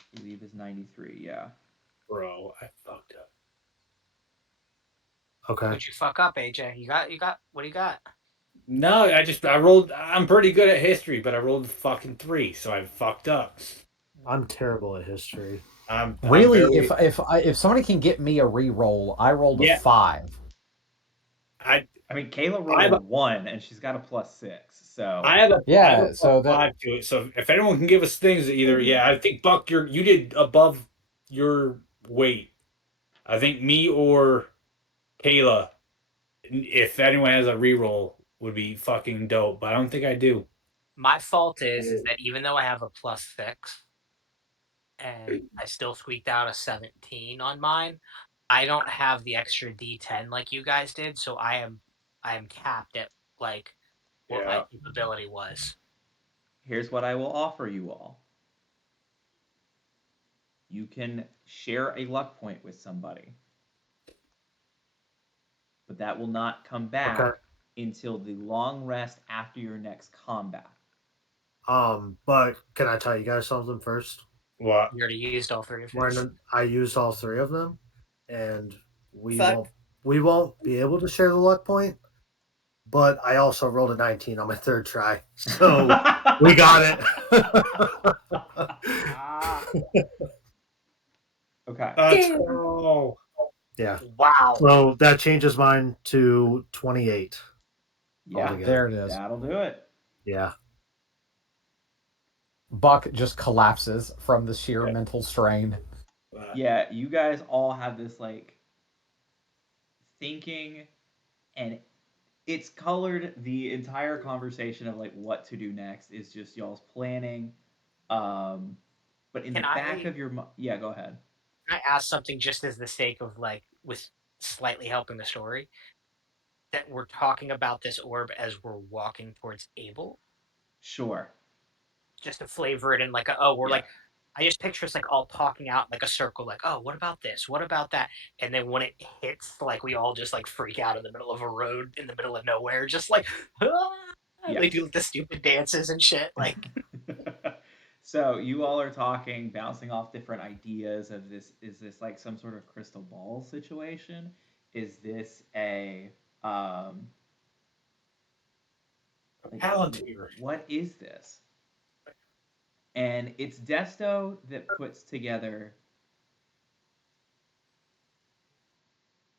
I believe is 93. Yeah. Bro, I fucked up. Okay. What'd you fuck up, AJ? You got what do you got? No, I rolled. I'm pretty good at history, but I rolled fucking 3, so I fucked up. I'm terrible at history. I'm Really, very- if somebody can get me a re-roll, I rolled Yeah. a 5. I mean, Kayla I have rolled a 1 and she's got a +6. So I have a Yeah, I have a so that- 5 to it. So if anyone can give us things that either, yeah, I think Buck, you did above your weight. I think me or Kayla, if anyone has a reroll, would be fucking dope. But I don't think I do. My fault is that even though I have a +6 and I still squeaked out a 17 on mine, I don't have the extra D10 like you guys did, so I am capped at like what my Yeah. capability was. here's what I will offer you all. You can share a luck point with somebody, but that will not come back Okay. until the long rest after your next combat. But can I tell you guys something first? What? You already used all 3 of yours. When I used all 3 of them, and we Fuck. won't be able to share the luck point. But I also rolled a 19 on my 3rd try, so we got it. Okay. Let's Damn. go. Yeah. Wow. So that changes mine to 28. Yeah. altogether. There it is. That'll do it. Yeah. Buck just collapses from the sheer mental strain. Yeah, you guys all have this like thinking, and it's colored the entire conversation of like what to do next is just y'all's planning. But in Can the back I- of your yeah, go ahead. Can I ask something just as the sake of like with slightly helping the story? That we're talking about this orb as we're walking towards Abel. Sure. just to flavor it in like we're Yeah. like I just picture us like all talking out in like a circle, like, oh, what about this? What about that? And then when it hits, like we all just like freak out in the middle of a road in the middle of nowhere, just like ah! Yes. They do the stupid dances and shit. Like So you all are talking, bouncing off different ideas of this. Is this like some sort of crystal ball situation? Is this a like, Palantir. what is this? And it's Desto that puts together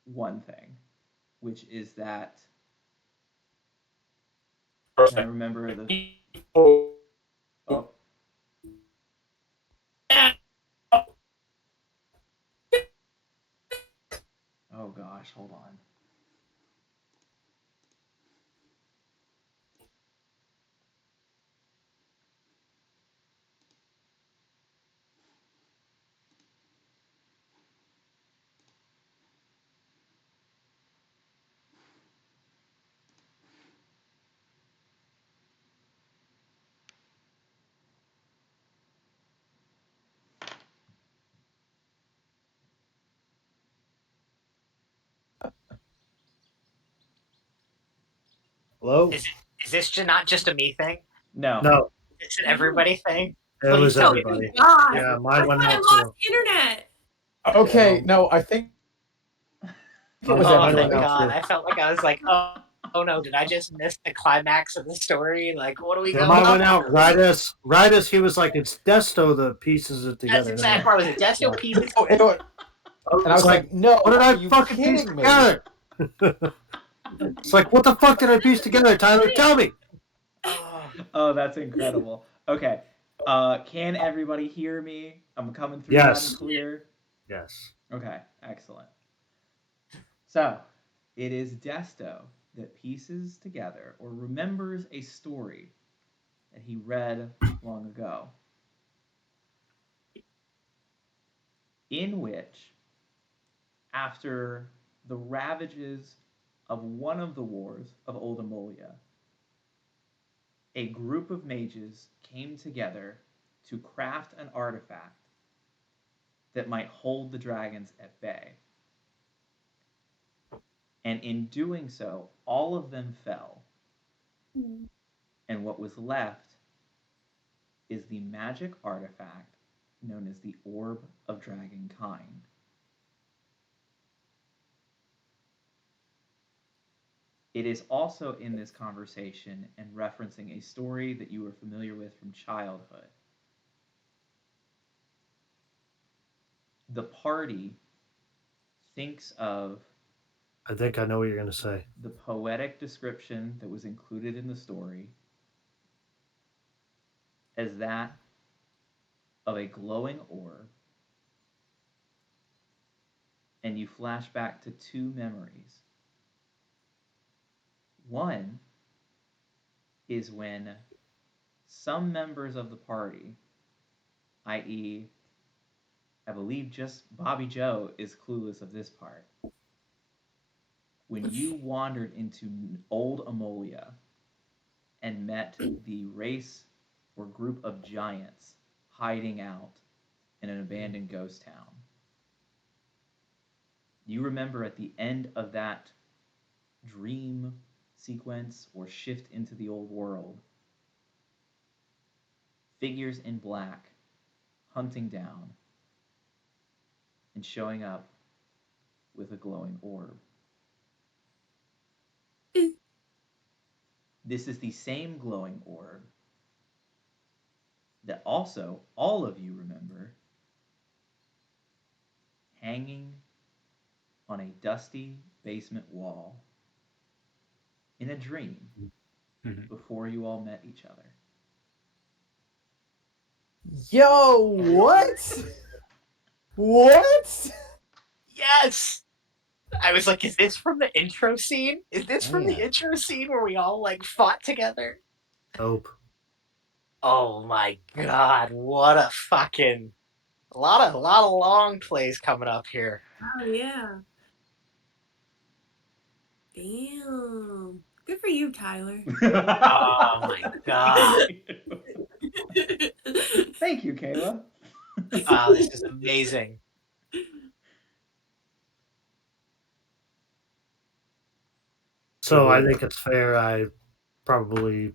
one thing, which is that I remember the Oh, oh oh gosh, hold on. Hello? is this not just a me thing? No. No, It's an everybody thing. it Please was tell me. everybody. God, Yeah, I mine went thought I out lost too. internet. Okay, Yeah. no, I think it was Mine Oh, went thank everybody. out God. too. I felt like I was like, oh no, did I just miss the climax of the story? Like, what are we Yeah, going mine on? went out right as he was like, it's Desto that pieces it That's together. exactly where I was at. Desto pieces. Oh, and I was like, no, what did are I you fucking piece kidding me? together? It's like, what the fuck did I piece together, Tyler? Tell me. Oh, Oh, that's incredible. Okay. Can everybody hear me? I'm coming through loud and Yes. clear. Yes. Okay, excellent. So, it is Desto that pieces together or remembers a story that he read long ago, in which, after the ravages of one of the wars of Old Ammolia, a group of mages came together to craft an artifact that might hold the dragons at bay. And in doing so, all of them fell. And what was left is the magic artifact known as the Orb of Dragonkind. It is also in this conversation and referencing a story that you are familiar with from childhood. The party thinks of I think I know what you're going to say. the poetic description that was included in the story as that of a glowing orb, and you flash back to two memories. One is when some members of the party, i.e., I believe just Bobby Joe is clueless of this part. When you wandered into old Ammolia and met the race or group of giants hiding out in an abandoned ghost town, you remember at the end of that dream sequence or shift into the old world, figures in black hunting down and showing up with a glowing orb. This is the same glowing orb that also all of you remember hanging on a dusty basement wall in a dream Mhm. before you all met each other. Yo, what? What? yes. I was like, is this from the intro scene? Is this from the Man. intro scene where we all like fought together? Nope. Oh my God, what a fucking a lot of long plays coming up here. Oh yeah. Damn. Good for you, Tyler. Oh my God. Thank you, Kayla. Wow, this is amazing. So I think it's fair I probably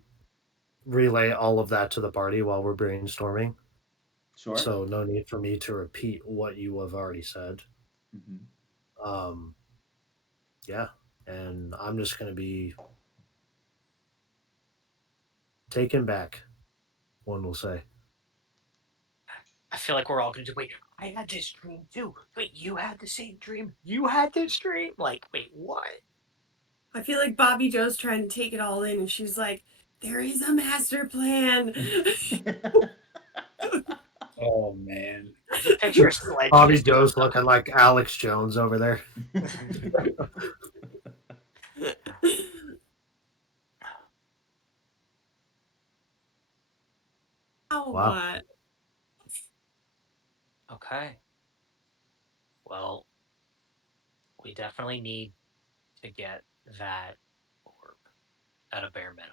relay all of that to the party while we're brainstorming. Sure. So no need for me to repeat what you have already said. Mhm. Yeah, and I'm just gonna be taken back. One will say. I feel like we're all gonna do. Wait, I had this dream too. Wait, you had the same dream. You had this dream. Like, wait, what? I feel like Bobby Joe's trying to take it all in, and she's like, "There is a master plan." Oh man. I just picture Sledge. Bobby just Joe's looking like Alex Jones over there. How Wow. what? Okay. Well, we definitely need to get that orb at a bare minimum.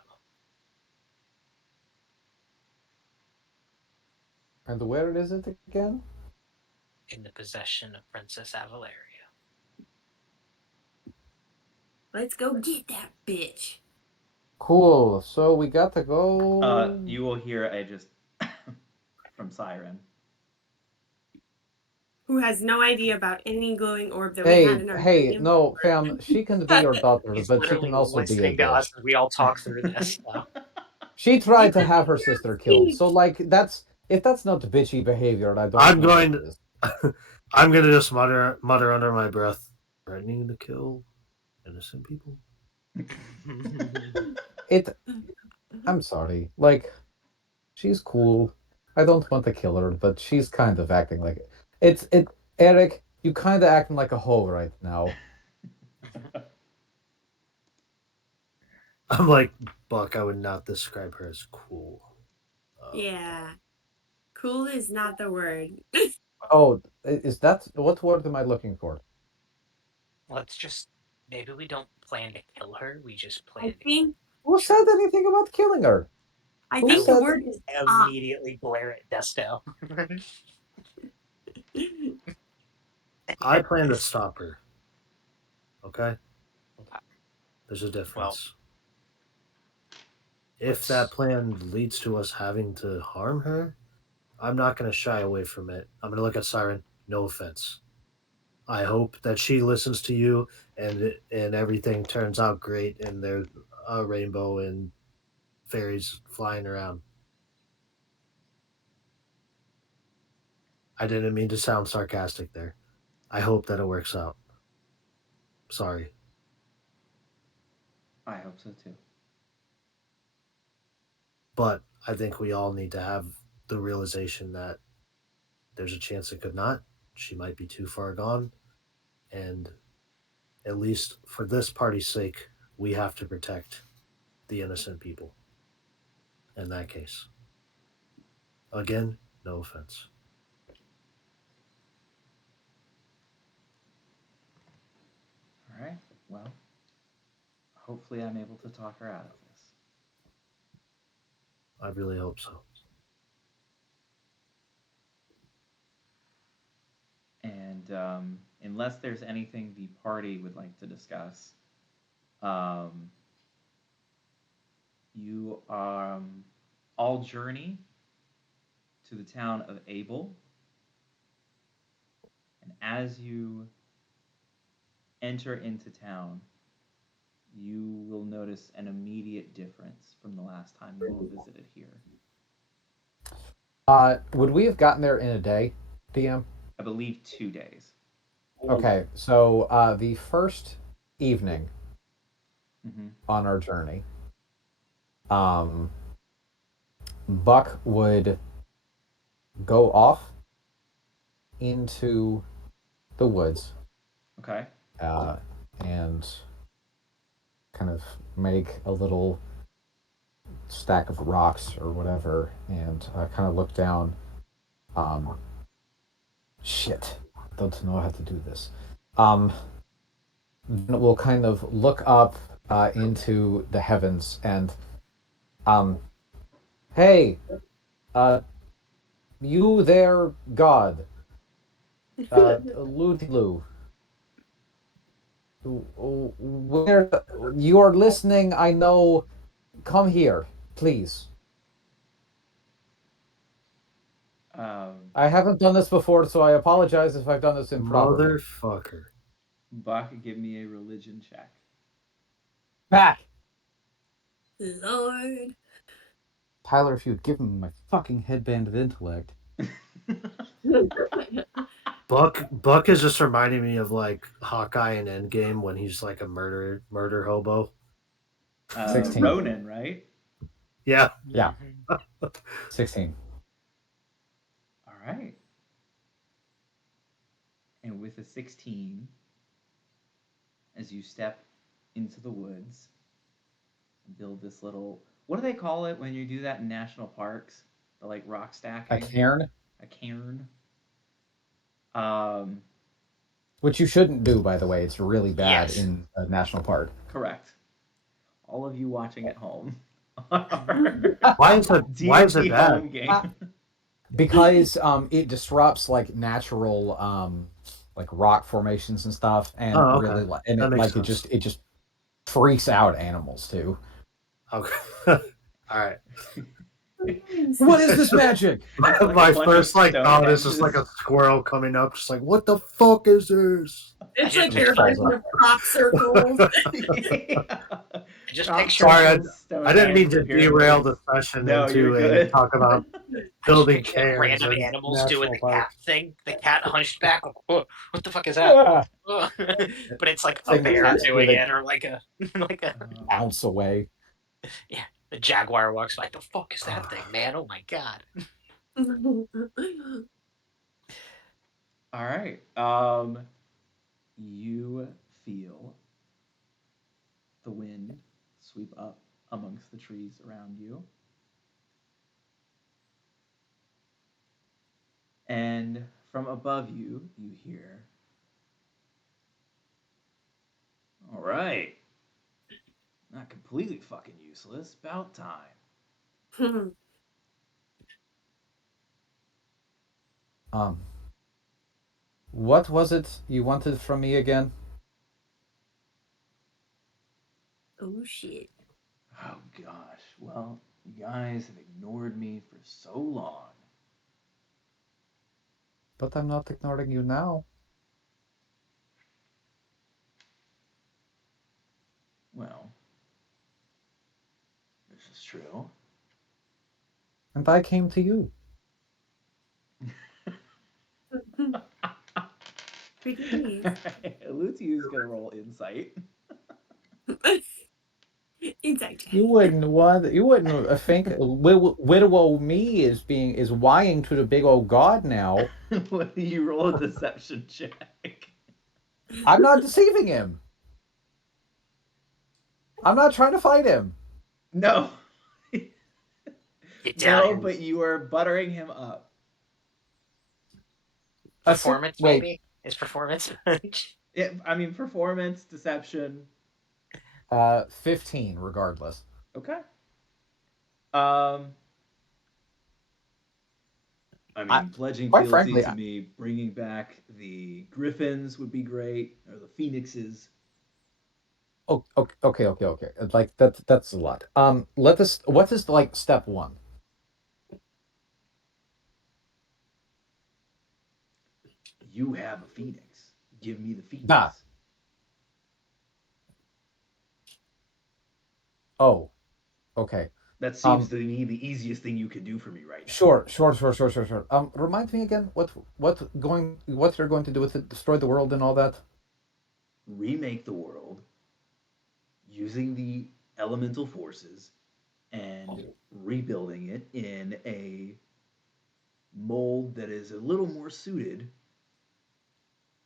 And where is it again? In the possession of Princess Avaleria. Let's go get that bitch. Cool. So we got to go. You will hear a just from Siren. Who has no idea about any glowing orb that we had in our Hey, dream. no, fam. She can be your daughter, He's but she literally can also be a listening to us bitch. as we all talk through this. So. She tried to have her sister killed. So, like, if that's not bitchy behavior, I don't I'm know going. what is. I'm gonna just mutter under my breath, threatening to kill innocent people. I'm sorry. Like, she's cool. I don't want to kill her, but she's kind of acting like it. Eric, you kind of acting like a hoe right now. I'm like, Buck, I would not describe her as cool. Yeah. Cool is not the word. Oh, is that what word am I looking for? Let's just maybe we don't plan to kill her. We just plan I to think Who said anything about killing her? I Who think the said? word is up. immediately glare at Desto. I plan to stop her. Okay? Okay. There's a Well, difference. If that plan leads to us having to harm her, I'm not going to shy away from it. I'm going to look at Siren. No offense. I hope that she listens to you and everything turns out great and there's a rainbow and fairies flying around. I didn't mean to sound sarcastic there. I hope that it works out. Sorry. I hope so too. But I think we all need to have the realization that there's a chance it could not. She might be too far gone. And at least for this party's sake, we have to protect the innocent people in that case. Again, no offense. All right. Well, hopefully I'm able to talk her out of this. I really hope so. And unless there's anything the party would like to discuss, um, you all journey to the town of Abel. And as you enter into town, you will notice an immediate difference from the last time you all visited here. Would we have gotten there in a day, DM? I believe 2 days. Okay, so the first evening Mm-hmm. on our journey, um, Buck would go off into the woods Okay. uh, and kind of make a little stack of rocks or whatever and kind of look down. Um, shit, I don't know how to do this. Then we'll kind of look up into the heavens and, hey, Uh, you there, God. Lutilu. Where you are listening, I know. Come here, please. I haven't done this before, so I apologize if I've done this improperly. Motherfucker. Buck, give me a religion check. Back! Lord. Tyler, if you'd given me my fucking headband of intellect. Buck is just reminding me of like Hawkeye in Endgame when he's like a murder hobo. 16. Ronan, right? Yeah. Yeah. Mhm. 16. All right. And with a 16, as you step into the woods, build this little, what do they call it when you do that in national parks? The like rock A stacking? cairn? A cairn. Um, Which you shouldn't do, by the way. It's really bad Yes. in a national park. correct. All of you watching at home on our Why is it D&D bad? home game. Because it disrupts like natural like rock formations and stuff, and Oh, okay. really and That it makes like sense. it just freaks out animals too. Okay. All right. What is this magic? It's like a My bunch first of like stone thought is just like a hedges. squirrel coming up, just like, what the fuck is this? It's I like just your picture- version of crop circles. I just Crop picture Sorry, circles, stone I didn't mean hedges, to and derail pyramids. the session No, you're into a good. talk about I just building picture like cairns random and animals doing national the cat parks. thing. The cat hunched back. Like, "Whoa, what the fuck is that?" Ah, But it's like a saying the bear cat's doing really it, or like a like a bounce away. yeah. The jaguar walks by. The fuck is that thing, man? Oh my god. All right. You feel the wind sweep up amongst the trees around you. And from above you, you hear, all right, not completely fucking useless, about time. Um, what was it you wanted from me again? Oh shit. Oh gosh, well, you guys have ignored me for so long. But I'm not ignoring you now. Well, this is true. And I came to you. Pretty please. Luciu's gonna roll insight. Inside check. You wouldn't think widow me is wying to the big old god now. What do you roll a deception check? I'm not deceiving him. I'm not trying to fight him. No. Get down No, here. but you are buttering him up. Performance, Wait. maybe? Is performance? Yeah, I mean, performance, deception. 15 regardless. Okay. I mean, pledging quite fealty frankly, to me, bringing back the griffins would be great, or the phoenixes. Oh, okay. Like that's a lot. What is like step one? You have a phoenix. Give me the phoenix. Ah. Oh, okay. That seems to me the easiest thing you could do for me right now. Sure. Remind me again what you're going to do with it? Destroy the world and all that? Remake the world using the elemental forces and rebuilding it in a mold that is a little more suited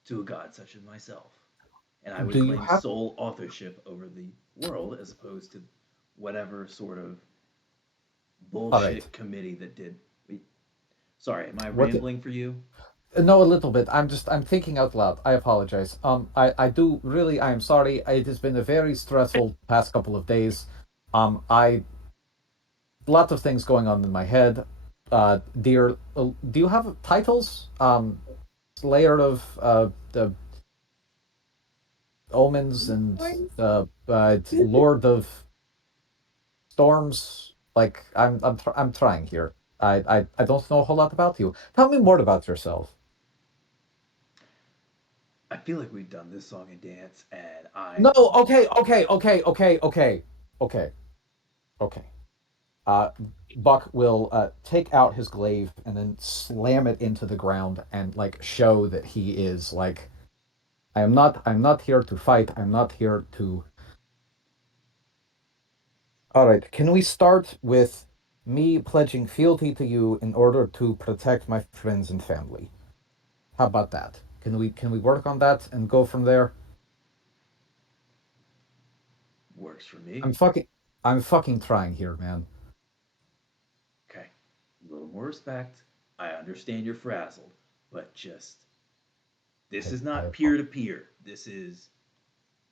to a god such as myself. And I would Do you claim have sole authorship over the world as opposed to whatever sort of bullshit right. committee that did. Sorry, am I What the- rambling for you? No, a little bit. I'm thinking out loud. I apologize. I do really. I am sorry. It has been a very stressful past couple of days. I lots of things going on in my head. dear, do you have titles? Slayer of the omens and Lord of storms. Like I'm trying here. I don't know a whole lot about you. Tell me more about yourself. I feel like we've done this song and dance, and No, I'm okay, okay, okay, okay, okay, okay, okay. Uh, Buck will take out his glaive and then slam it into the ground and like show that he is like, I'm not here to fight. I'm not here to. All right. Can we start with me pledging fealty to you in order to protect my friends and family? How about that? Can we work on that and go from there? works for me. I'm fucking I'm fucking trying here, man. Okay, a little more respect. I understand you're frazzled, but just this is I not peer apo- to peer. This is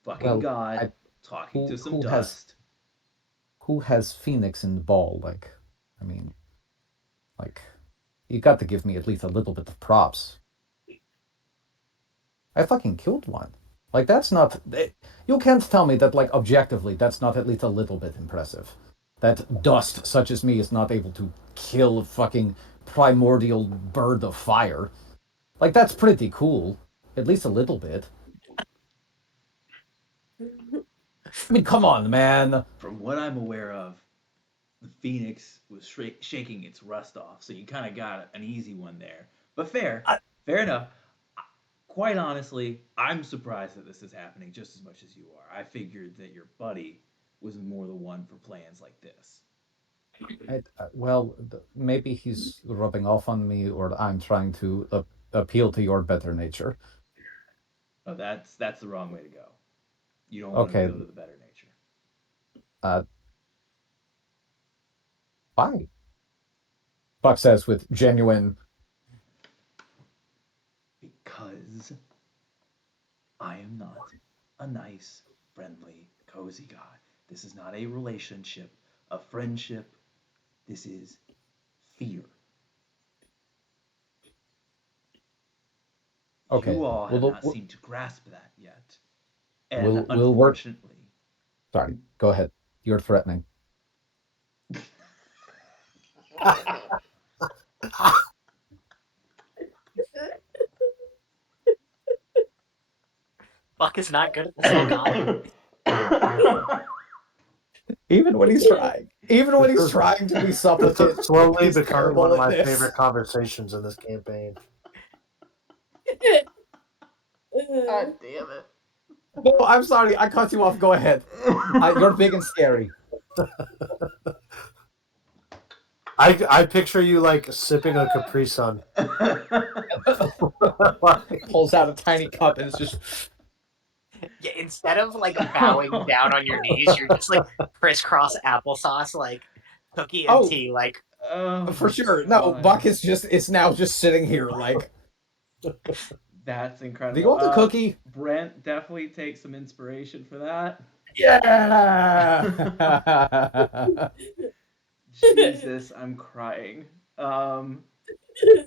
fucking well, God I talking to some who has dust. Phoenix in the ball? Like, I mean, like, you got to give me at least a little bit of props. I fucking killed one. Like, that's not. You can't tell me that, like, objectively, that's not at least a little bit impressive. That dust such as me is not able to kill a fucking primordial bird of fire. Like, that's pretty cool. At least a little bit. I mean, come on, man. From what I'm aware of, the Phoenix was shaking its rust off, so you kind of got an easy one there. But fair, I, fair enough. Quite honestly, I'm surprised that this is happening just as much as you are. I figured that your buddy was more the one for plans like this. well, maybe he's rubbing off on me, or I'm trying to appeal to your better nature. Oh, that's the wrong way to go. You don't want to Okay, appeal to the better nature. uh, fine. Buck says with genuine. Because I am not a nice, friendly, cozy guy. This is not a relationship, a friendship. This is fear. Okay, You all have not seemed to grasp that yet. And we'll work. unfortunately, Sorry, go ahead. You're threatening. Buck is not good at this. Oh God. Even when he's trying, even when he's trying to be This supplicant, is slowly he's becoming terrible one of at my this. favorite conversations in this campaign. God damn it. No, I'm sorry. I cut you off. Go ahead. You're big and scary. I picture you like sipping a Capri Sun. Pulls out a tiny cup and it's just. Yeah, instead of like bowing down on your knees, you're just like crisscross applesauce, like cookie and Oh, tea, like oh for my sure. No, God. Buck is now just sitting here like. That's Do incredible. you want the cookie? Brent definitely takes some inspiration for that. Yeah. Jesus, I'm crying. You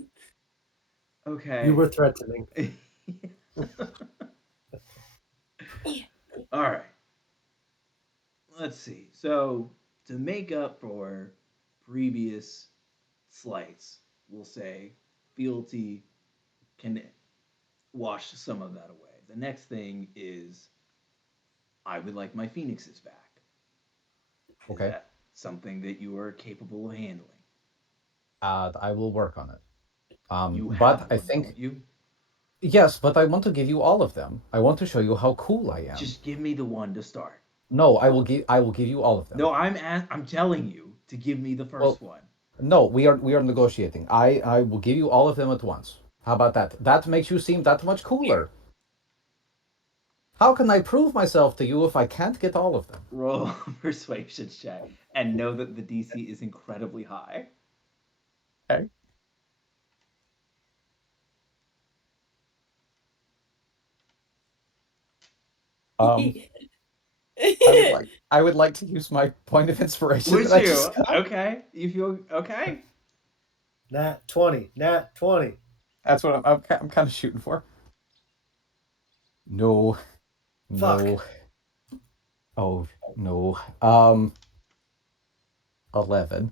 Okay. were threatening. All right. Let's see. So, to make up for previous slights, we'll say fealty can wash some of that away. The next thing is I would like my phoenixes back. Is Okay. that something that you are capable of handling? I will work on it. You But have I one, think don't you? yes, but I want to give you all of them. I want to show you how cool I am. Just give me the one to start. No, I will give you all of them. No, I'm telling you to give me the first Well, one. no, we are negotiating. I will give you all of them at once. How about that? That makes you seem that much cooler. How can I prove myself to you if I can't get all of them? Roll a persuasion check and know that the DC is incredibly high. Okay. Um, I would like to use my point of inspiration Would that I you? just got. Okay. You feel okay? Nat 20. Nat 20. That's what I'm kind of shooting for. No, Fuck. no. Oh no. 11.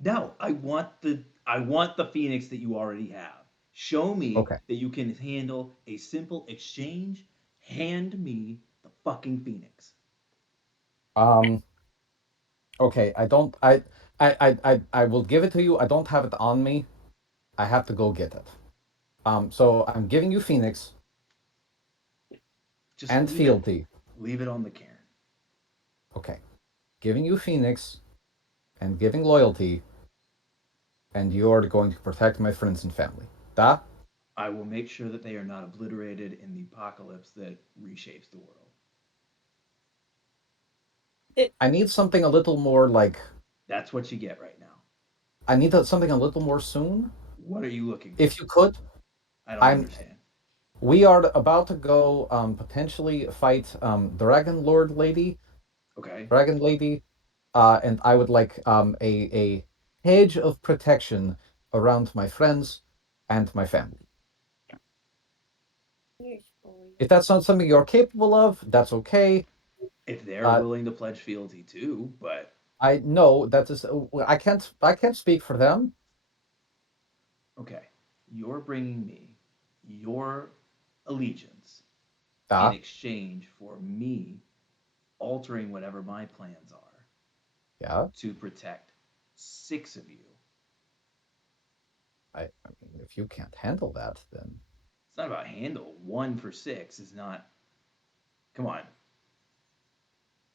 No, I want the Phoenix that you already have. Show me Okay. that you can handle a simple exchange. Hand me the fucking Phoenix. Um. Okay. I don't. I will give it to you. I don't have it on me. I have to go get it. So I'm giving you Phoenix Just and fealty. leave it on the cairn. Okay. Giving you Phoenix and giving loyalty, and you're going to protect my friends and family. Da? I will make sure that they are not obliterated in the apocalypse that reshapes the world. I need something a little more like. That's what you get right now. I need something a little more soon. What are you looking for? If you could, I don't I'm. understand. We are about to go potentially fight Dragon Lord Lady, Okay. Dragon Lady, and I would like a hedge of protection around my friends and my family. If that's not something you're capable of, that's okay. If they're Uh, willing to pledge fealty too, but I know that is. I can't speak for them. okay. You're bringing me your allegiance in Ah, exchange for me altering whatever my plans are yeah. to protect six of you. I mean, if you can't handle that, then It's not about handle. One for six is not. Come on.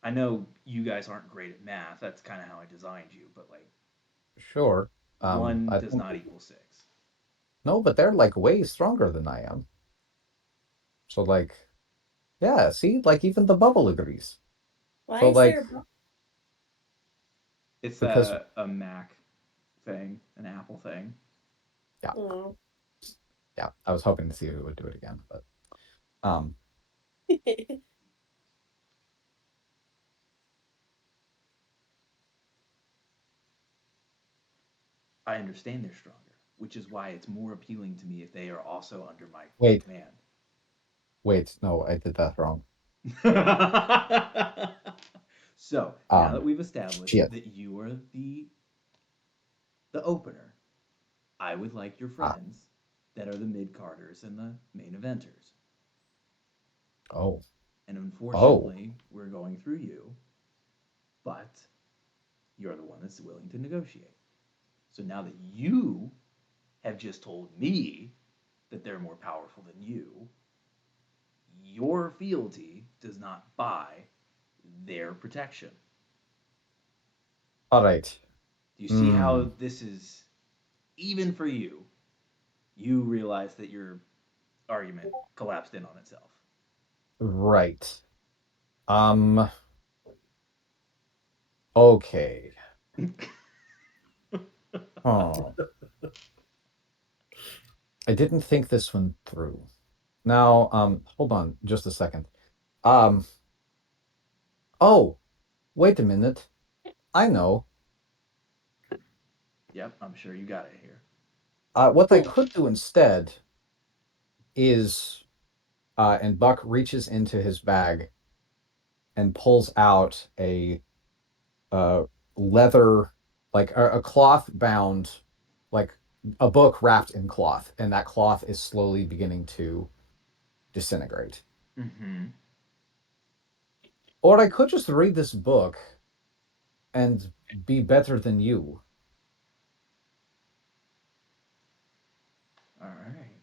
I know you guys aren't great at math. That's kind of how I designed you, but like sure. one I does think not equal six. no, but they're like way stronger than I am. So like, yeah. See, like even the bubble agrees. Why So is like, there a It's because a Mac thing, an Apple thing. yeah, oh. yeah. I was hoping to see who would do it again, but um, I understand they're stronger, which is why it's more appealing to me if they are also under my wait, command. wait. No, I did that wrong. So now that Um, we've established shit. that you are the opener, I would like your Ah, friends that are the mid carders and the main eventers. oh, And oh. unfortunately, we're going through you, but you're the one that's willing to negotiate. So now that you have just told me that they're more powerful than you, your fealty does not buy their protection. All right. Do you see Hmm. how this is even for you? You realize that your argument collapsed in on itself. Right. Um. Okay. Oh, I didn't think this one through. Now, hold on just a second. Um. Oh, wait a minute. I know. Yep, I'm sure you got it here. What I could do instead is, and Buck reaches into his bag and pulls out a leather, like a cloth bound, like a book wrapped in cloth, and that cloth is slowly beginning to disintegrate. Mm-hmm. Or I could just read this book and be better than you. All right.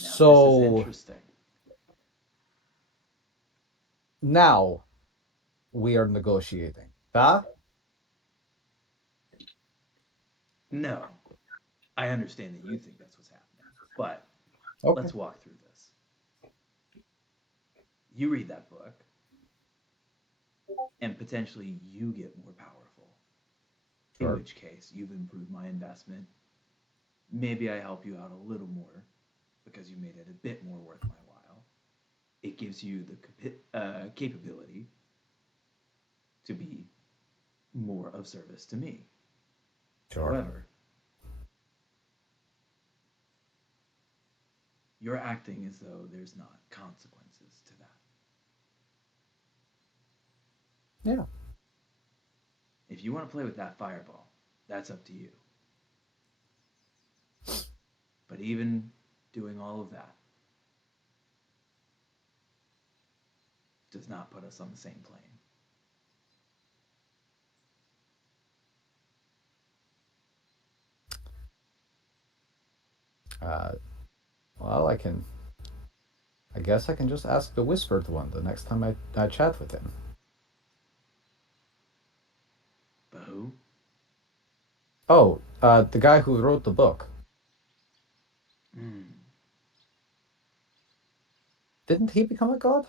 Now this is So interesting. now we are negotiating. Ah, No, I understand that you think that's what's happening, but okay, let's walk through this. You read that book, and potentially you get more powerful. In sure. which case, you've improved my investment. Maybe I help you out a little more because you made it a bit more worth my while. It gives you the capability to be more of service to me. Sure. However, you're acting as though there's not consequences to that. Yeah. If you want to play with that fireball, that's up to you. But even doing all of that does not put us on the same plane. Well, I guess I can just ask the whispered one the next time I chat with him. But who? Oh, the guy who wrote the book. Hmm. Didn't he become a god?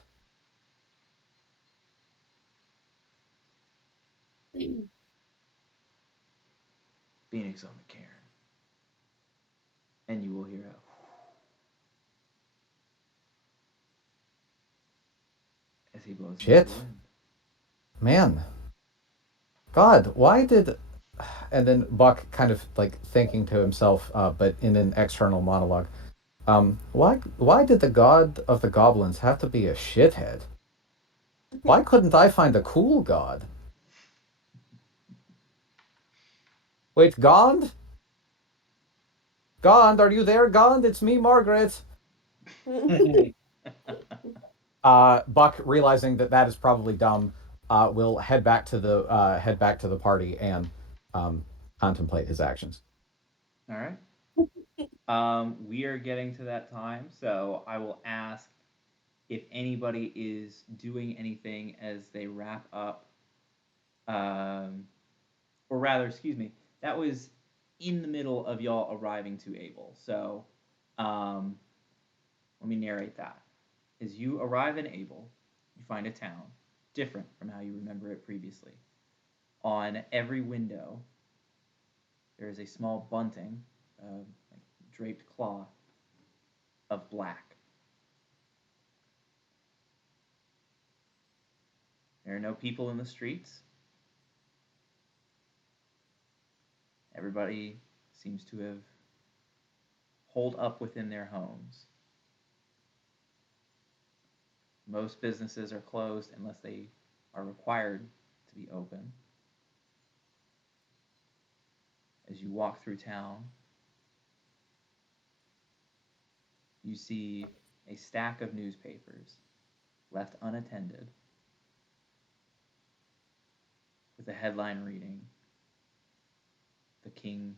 Phoenix on the cairn. And you will hear as he blows into Shit. the wind. Man. God, why did... And then Buck kind of like thinking to himself, but in an external monologue. Why did the god of the goblins have to be a shithead? Why couldn't I find a cool god? Wait, Gond? Gond, are you there, Gond? It's me, Margaret. Buck, realizing that that is probably dumb, will head back to the party and contemplate his actions. All right. We are getting to that time, so I will ask if anybody is doing anything as they wrap up. Or rather, excuse me, that was in the middle of y'all arriving to Able. So, let me narrate that. As you arrive in Able, you find a town different from how you remember it previously. On every window, there is a small bunting, like draped cloth of black. There are no people in the streets. Everybody seems to have holed up within their homes. Most businesses are closed unless they are required to be open. As you walk through town, you see a stack of newspapers left unattended with a headline reading, "The King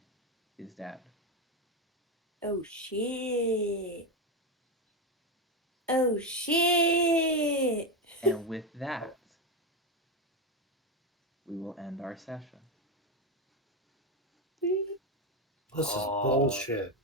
is Dead." Oh shit. Oh shit. And with that, we will end our session. This is Oh. bullshit.